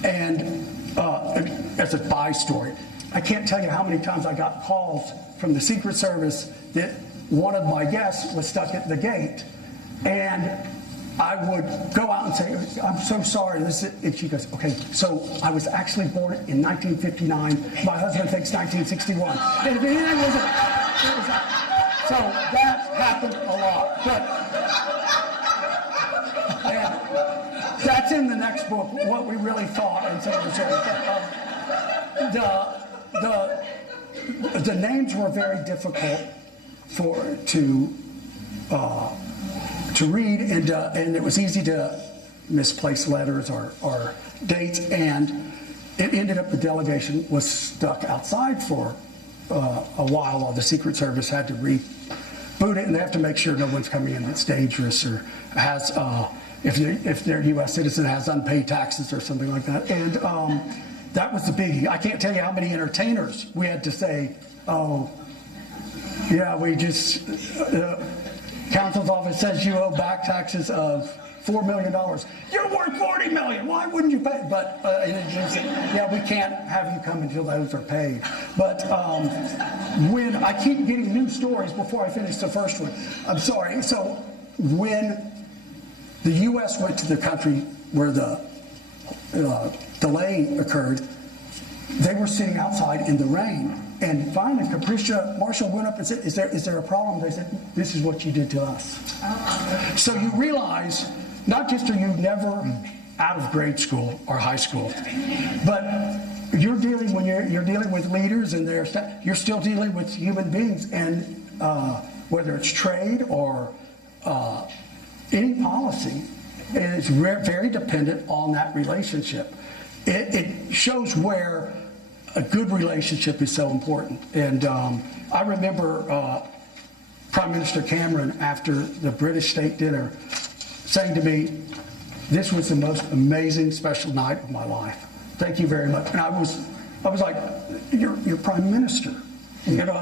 and as a buy story. I can't tell you how many times I got calls from the Secret Service that one of my guests was stuck at the gate, and I would go out and say, I'm so sorry. And she goes, okay, so I was actually born in 1959. My husband thinks 1961. And if anything was so that happened a lot. And that's in the next book, what we really thought and so on and so forth. The names were very difficult to read, and it was easy to misplace letters or dates, and it ended up the delegation was stuck outside for a while the Secret Service had to reboot it, and they have to make sure no one's coming in that's dangerous or has, if they're a U.S. citizen, has unpaid taxes or something like that. And that was the biggie. I can't tell you how many entertainers we had to say, oh, yeah, we just... Counsel's office says you owe back taxes of $4 million. You're worth $40 million. Why wouldn't you pay? But yeah, we can't have you come until those are paid. But when I keep getting new stories before I finish the first one, I'm sorry. So when the U.S. went to the country where the delay occurred, they were sitting outside in the rain. And finally, Capricia Marshall went up and said, is there a problem? They said, this is what you did to us. So you realize, not just are you never out of grade school or high school, but you're dealing, when you're dealing with leaders and you're still dealing with human beings, and whether it's trade or any policy, is very dependent on that relationship. It shows where a good relationship is so important. And I remember Prime Minister Cameron, after the British state dinner, saying to me, this was the most amazing special night of my life. Thank you very much. And I was like, you're Prime Minister. You know,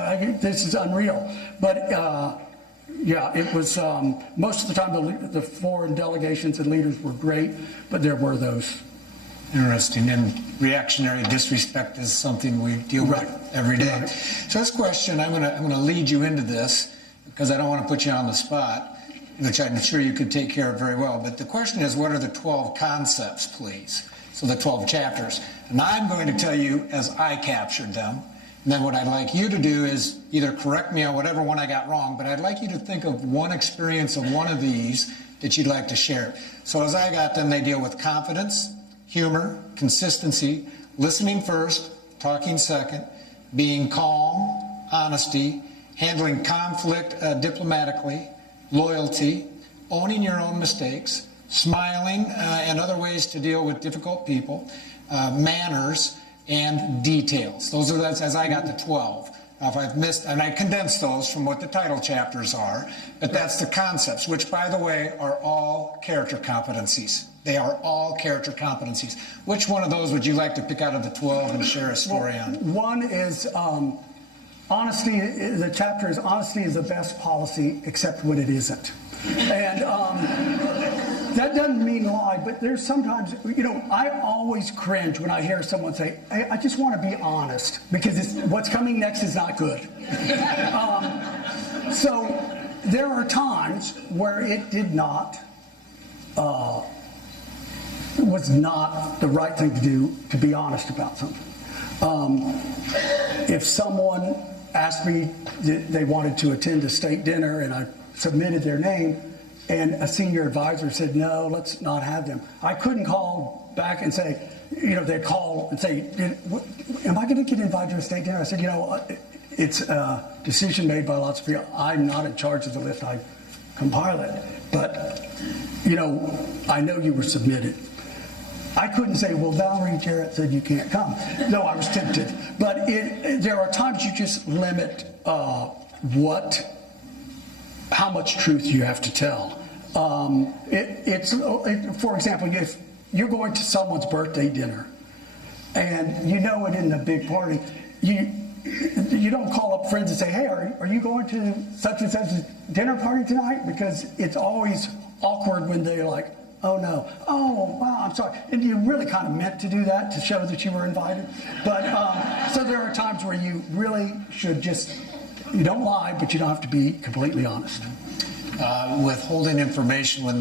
this is unreal. But yeah, it was, most of the time the foreign delegations and leaders were great, but there were those. Interesting. And reactionary disrespect is something we deal with every day. Right. So this question, I'm gonna lead you into this because I don't want to put you on the spot, which I'm sure you could take care of very well. But the question is, what are the 12 concepts, please? So the 12 chapters. And I'm going to tell you as I captured them. And then what I'd like you to do is either correct me on whatever one I got wrong, but I'd like you to think of one experience of one of these that you'd like to share. So as I got them, they deal with confidence, humor, consistency, listening first, talking second, being calm, honesty, handling conflict diplomatically, loyalty, owning your own mistakes, smiling, and other ways to deal with difficult people, manners, and details. Those are as I got to 12. Now, if I've missed, and I condensed those from what the title chapters are, but that's the concepts, which, by the way, are all character competencies. They are all character competencies. Which one of those would you like to pick out of the 12 and share a story on? One is honesty. The chapter is honesty is the best policy, except when it isn't. And that doesn't mean lie, but there's sometimes, I always cringe when I hear someone say, hey, I just want to be honest, because what's coming next is not good. So there are times where it did not, was not the right thing to do, to be honest about something. If someone asked me that they wanted to attend a state dinner and I submitted their name, and a senior advisor said, no, let's not have them, I couldn't call back and say, they'd call and say, am I going to get invited to a state dinner? I said, it's a decision made by lots of people. I'm not in charge of the list. I compile it. But, I know you were submitted. I couldn't say, well, Valerie Jarrett said you can't come. No, I was tempted. But there are times you just limit how much truth you have to tell. For example, if you're going to someone's birthday dinner and you know it in the big party, you don't call up friends and say, hey, are you going to such and such dinner party tonight? Because it's always awkward when they're like, oh no, oh wow, I'm sorry. And you really kind of meant to do that to show that you were invited. But so there are times where you really should just, you don't lie, but you don't have to be completely honest. Withholding information when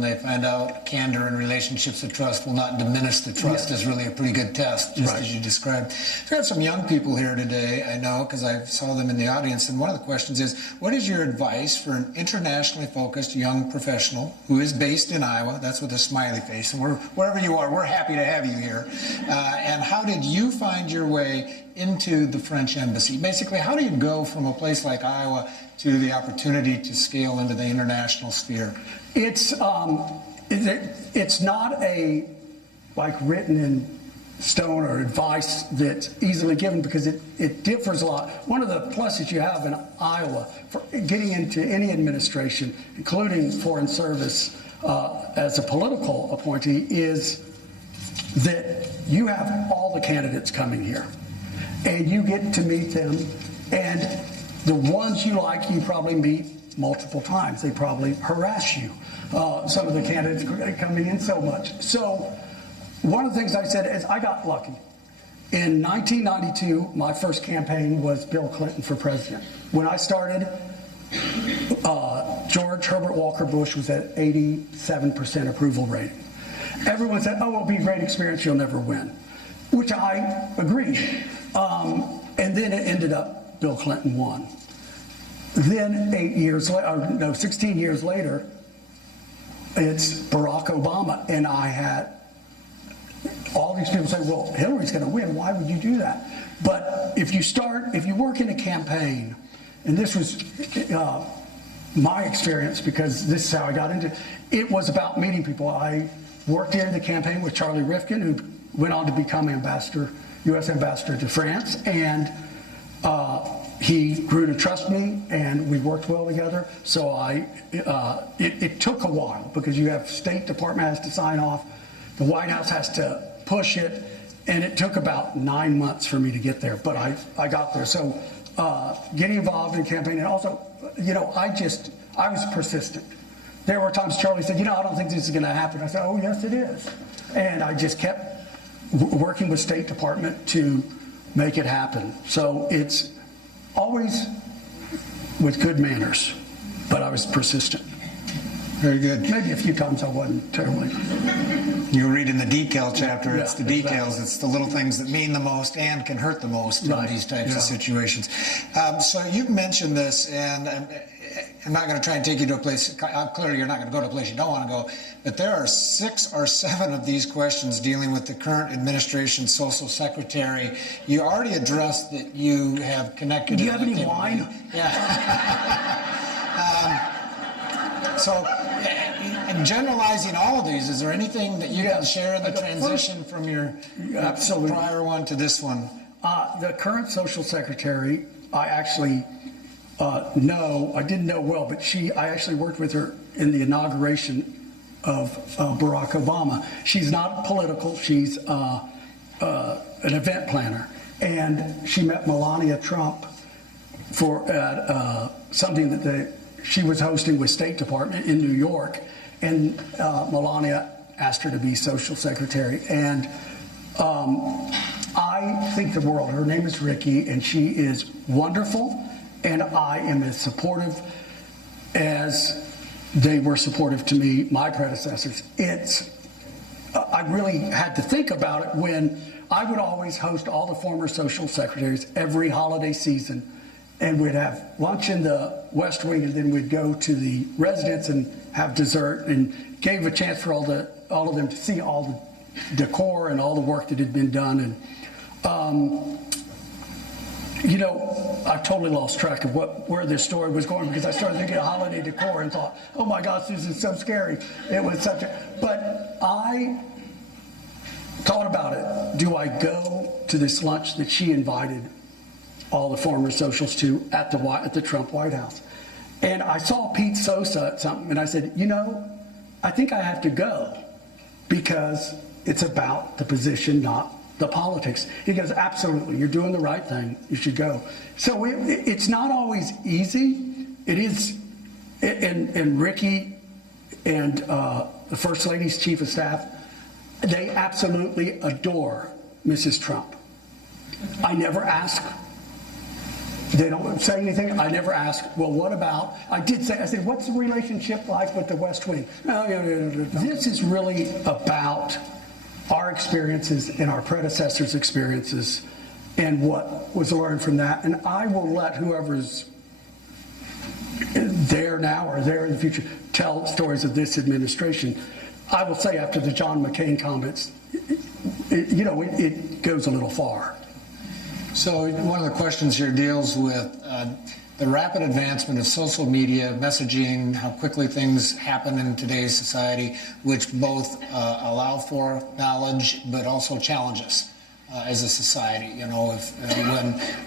they find out candor in relationships of trust will not diminish the trust is really a pretty good test, just as you described. We have some young people here today, I know, because I saw them in the audience, and one of the questions is, what is your advice for an internationally focused young professional who is based in Iowa? That's with a smiley face, and wherever you are, we're happy to have you here. And how did you find your way into the French embassy? Basically, how do you go from a place like Iowa to the opportunity to scale into the international sphere? It's not a like written in stone or advice that's easily given, because it differs a lot. One of the pluses you have in Iowa for getting into any administration, including foreign service as a political appointee, is that you have all the candidates coming here, and you get to meet them, and the ones you like, you probably meet multiple times. They probably harass you. Some of the candidates coming in so much. So one of the things I said is I got lucky. In 1992, my first campaign was Bill Clinton for president. When I started, George Herbert Walker Bush was at 87% approval rating. Everyone said, oh, it'll be a great experience, you'll never win, which I agreed. And then it ended up Bill Clinton won. Then 16 years later, it's Barack Obama. And I had all these people say, well, Hillary's going to win. Why would you do that? But if you work in a campaign, and this was my experience, because this is how I got into it, it was about meeting people. I worked in the campaign with Charlie Rifkin, who went on to become U.S. ambassador to France, and he grew to trust me, and we worked well together. So it took a while, because you have State Department has to sign off, the White House has to push it, and it took about 9 months for me to get there, but I got there. So getting involved in the campaign, and also, I was persistent. There were times Charlie said, I don't think this is going to happen. I said, oh, yes, it is. And I just kept working with State Department to make it happen. So it's always with good manners, but I was persistent. Very good. Maybe a few times I wasn't terribly. You read in the decal chapter, it's the details, exactly. It's the little things that mean the most and can hurt the most in these types of situations. So you've mentioned this, and I'm not going to try and take you to a place, clearly you're not going to go to a place you don't want to go, but there are 6 or 7 of these questions dealing with the current administration social secretary. You already addressed that you have connected. Do you have any wine? Yeah. So, in generalizing all of these, is there anything that you can share in the transition from your prior one to this one? The current social secretary, I actually I didn't know well, but I actually worked with her in the inauguration of Barack Obama. She's not political, she's an event planner. And she met Melania Trump at something that she was hosting with State Department in New York. And Melania asked her to be social secretary. And I think the world. Her name is Ricky, and she is wonderful. And I am as supportive as they were supportive to me, my predecessors. I really had to think about it when I would always host all the former social secretaries every holiday season, and we'd have lunch in the West Wing, and then we'd go to the residence and have dessert, and gave a chance for all of them to see all the decor and all the work that had been done. And I totally lost track of where this story was going, because I started thinking of holiday decor and thought, oh my gosh, this is so scary. It was but I thought about it. Do I go to this lunch that she invited all the former socials to at the Trump White House? And I saw Pete Sosa at something, and I said, I think I have to go, because it's about the position, not the politics. He goes, absolutely, you're doing the right thing, you should go. So it's not always easy. It is, and Ricky and the First Lady's chief of staff, they absolutely adore Mrs. Trump. I never ask. They don't say anything. I never ask, well, what about, I said, what's the relationship like with the West Wing? No. This is really about our experiences and our predecessors' experiences and what was learned from that. And I will let whoever's there now or there in the future tell stories of this administration. I will say after the John McCain comments, it goes a little far. So one of the questions here deals with the rapid advancement of social media, messaging, how quickly things happen in today's society, which both allow for knowledge but also challenge us as a society. You know,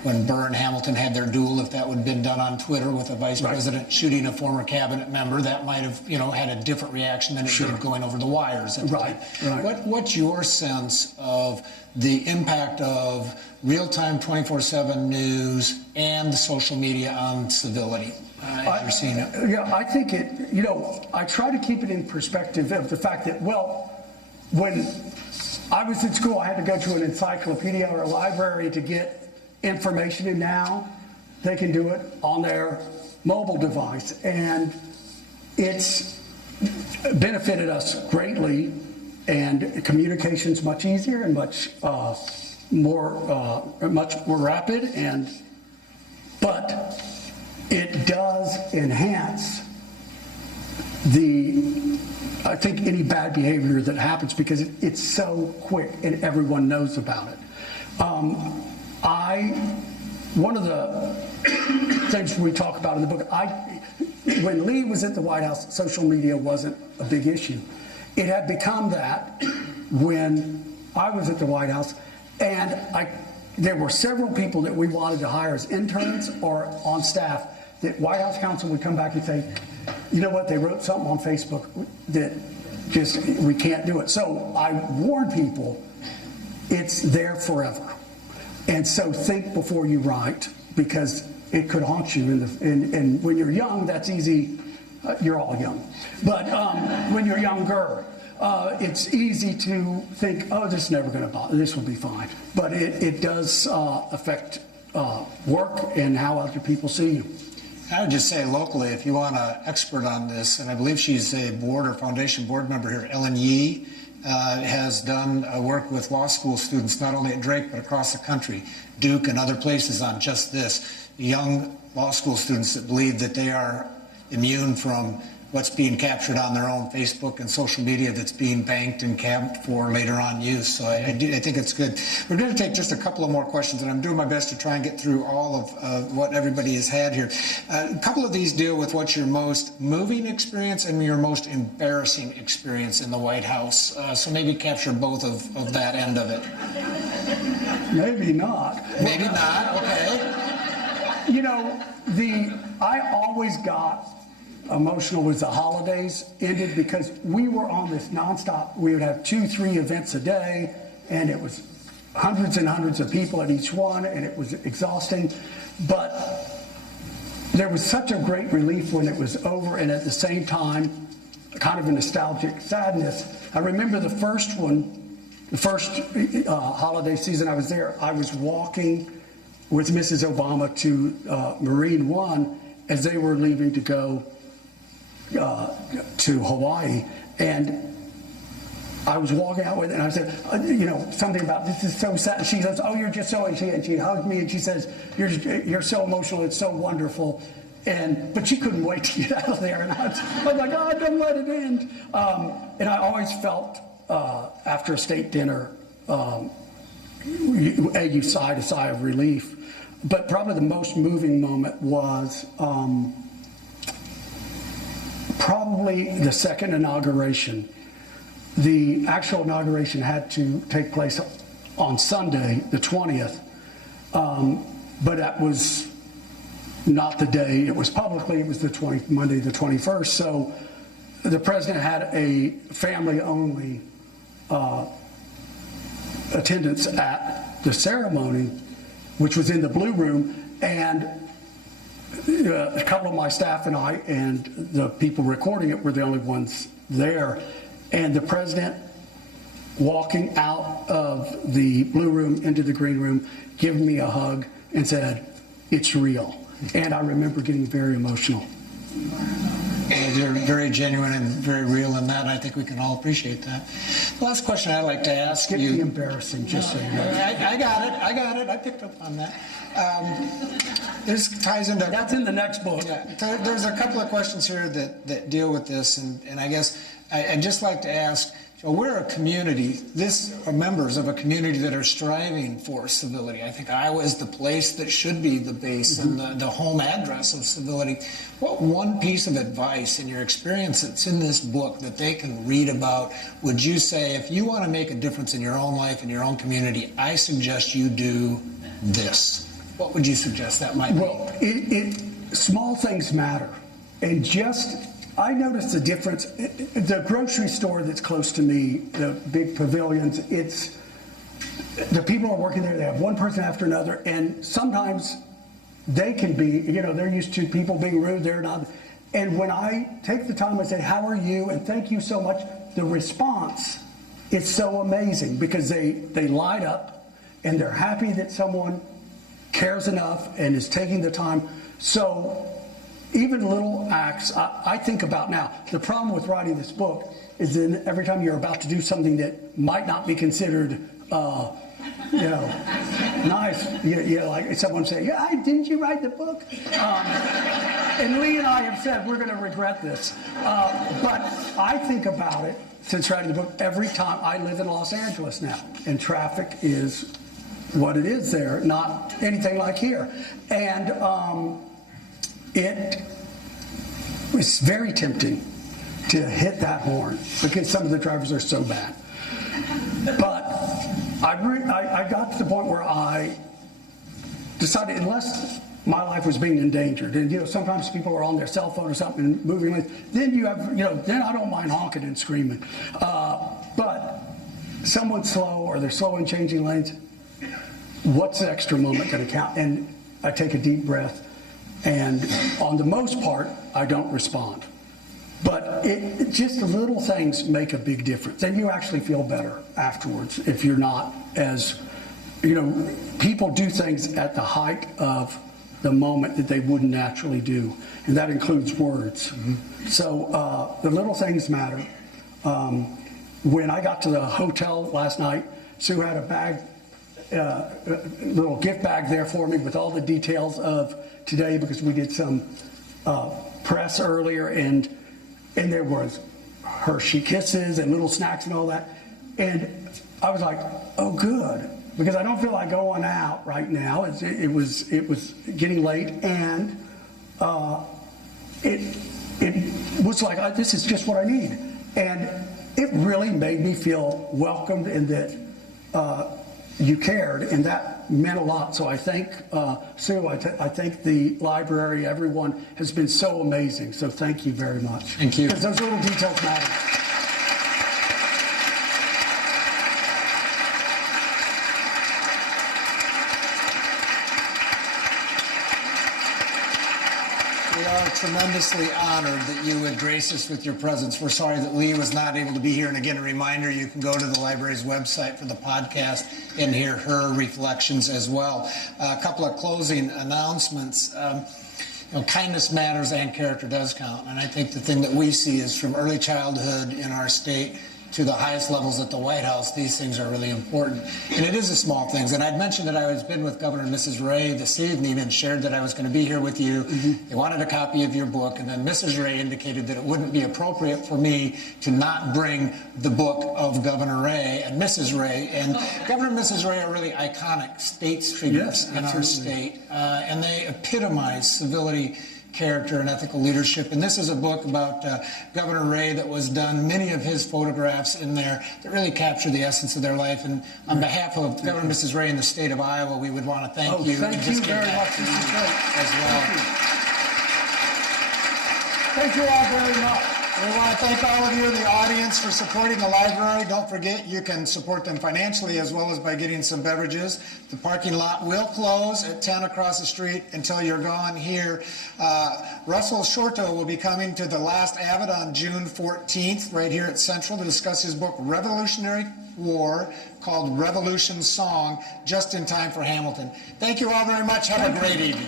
when Burr and Hamilton had their duel, if that would have been done on Twitter with a vice president shooting a former cabinet member, that might have, had a different reaction than it did going over the wires. Right. What's your sense of the impact of real-time 24/7 news and social media on civility as you're seeing it? Yeah, I think I try to keep it in perspective of the fact that, when I was in school, I had to go to an encyclopedia or a library to get information, and now they can do it on their mobile device. And it's benefited us greatly, and communication's much easier and much more rapid, but it does enhance I think any bad behavior that happens because it's so quick and everyone knows about it. One of the things we talk about in the book, when Lee was at the White House, social media wasn't a big issue. It had become that when I was at the White House, and there were several people that we wanted to hire as interns or on staff that White House counsel would come back and say, you know what, they wrote something on Facebook that we can't do it. So I warn people, it's there forever. And so think before you write, because it could haunt you. And when you're young, that's easy. You're all young. But when you're younger, it's easy to think, oh, this is never going to bother. This will be fine. But it does affect work and how other people see you. I would just say locally, if you want an expert on this, and I believe she's a board or foundation board member here, Ellen Yee, has done work with law school students, not only at Drake, but across the country, Duke and other places on just this. Young law school students that believe that they are immune from what's being captured on their own Facebook and social media that's being banked and capped for later on use. So I think it's good. We're going to take just a couple of more questions, and I'm doing my best to try and get through all of what everybody has had here. A couple of these deal with what's your most moving experience and your most embarrassing experience in the White House. So maybe capture both of that end of it. Maybe not. Maybe not, okay. I always got emotional as the holidays ended because we were on this nonstop. We would have 2-3 events a day, and it was hundreds and hundreds of people at each one, and it was exhausting. But there was such a great relief when it was over, and at the same time, kind of a nostalgic sadness. I remember the first holiday season I was there, I was walking with Mrs. Obama to Marine One as they were leaving to go to Hawaii, and I was walking out with it, and I said, something about this is so sad. She goes, oh, you're just so, and she hugged me, and she says, you're so emotional, it's so wonderful, but she couldn't wait to get out of there, and I was like, oh, don't let it end. And I always felt after a state dinner, you sigh a sigh of relief. But probably the most moving moment was probably the second inauguration. The actual inauguration had to take place on Sunday, the 20th, but that was not the day it was publicly. It was Monday, the 21st. So the president had a family-only attendance at the ceremony, which was in the Blue Room, and a couple of my staff and I and the people recording it were the only ones there. and the president walking out of the blue room into the green room, giving me a hug and said, "It's real." And I remember getting very emotional. You're very genuine and very real in that. I think we can all appreciate that. The last question I'd like to ask Skip you. the embarrassing, just so you know. I got it. I picked up on that. This ties into. That's in the next book. Yeah, there's a couple of questions here that deal with this, and I guess I'd just like to ask. So we're a community. This are members of a community that are striving for civility. I think Iowa is the place that should be the base and the home address of civility. What one piece of advice in your experience that's in this book that they can read about would you say, if you want to make a difference in your own life and your own community, I suggest you do this? What would you suggest that might be? Well, small things matter. And I noticed the difference. The grocery store that's close to me, the big pavilions, the people are working there, they have one person after another, and sometimes they can be, they're used to people being rude, they're not. And when I take the time and say, "How are you?" and "Thank you so much," the response is so amazing because they light up and they're happy that someone cares enough and is taking the time. So even little acts, I think about now. The problem with writing this book is then every time you're about to do something that might not be considered, nice, like someone say, "Yeah, didn't you write the book?" And Lee and I have said we're going to regret this. But I think about it since writing the book every time. I live in Los Angeles now, and traffic is what it is there, not anything like here. And it was very tempting to hit that horn because some of the drivers are so bad. But I got to the point where I decided, unless my life was being endangered, and sometimes people are on their cell phone or something moving lanes, then then I don't mind honking and screaming. But someone's slow or they're slow in changing lanes, what's the extra moment going to count? And I take a deep breath. And on the most part, I don't respond. But just the little things make a big difference. And you actually feel better afterwards if you're not as, people do things at the height of the moment that they wouldn't naturally do. And that includes words. Mm-hmm. So the little things matter. When I got to the hotel last night, Sue had a bag, a little gift bag there for me with all the details of today because we did some press earlier, and there was Hershey Kisses and little snacks and all that. And I was like, "Oh, good," because I don't feel like going out right now. It was getting late, and it was like, this is just what I need. And it really made me feel welcomed and that you cared, and that meant a lot. So I thank Sue, I thank the library, everyone has been so amazing. So thank you very much. Thank you. Because those little details matter. We are tremendously honored that you would grace us with your presence. We're sorry that Lee was not able to be here. And again, a reminder, you can go to the library's website for the podcast and hear her reflections as well. A couple of closing announcements. Kindness matters and character does count. And I think the thing that we see is from early childhood in our state to the highest levels at the White House, these things are really important. And it is the small things. And I'd mentioned that I was been with Governor and Mrs. Ray this evening and shared that I was going to be here with you. Mm-hmm. They wanted a copy of your book. And then Mrs. Ray indicated that it wouldn't be appropriate for me to not bring the book of Governor Ray and Mrs. Ray. And Governor and Mrs. Ray are really iconic states figures in our state. And they epitomize civility, character, and ethical leadership. And this is a book about Governor Ray that was done, many of his photographs in there that really capture the essence of their life. And on behalf of Governor and Mrs. Ray in the state of Iowa, we would want to thank you. Thank you very much. This is great. As well. Thank you all very much. We want to thank all of you in the audience for supporting the library. Don't forget, you can support them financially as well as by getting some beverages. The parking lot will close at 10 across the street until you're gone here. Russell Shorto will be coming to the last AViD on June 14th right here at Central to discuss his book, Revolutionary War, called Revolution Song, just in time for Hamilton. Thank you all very much. Have a great evening.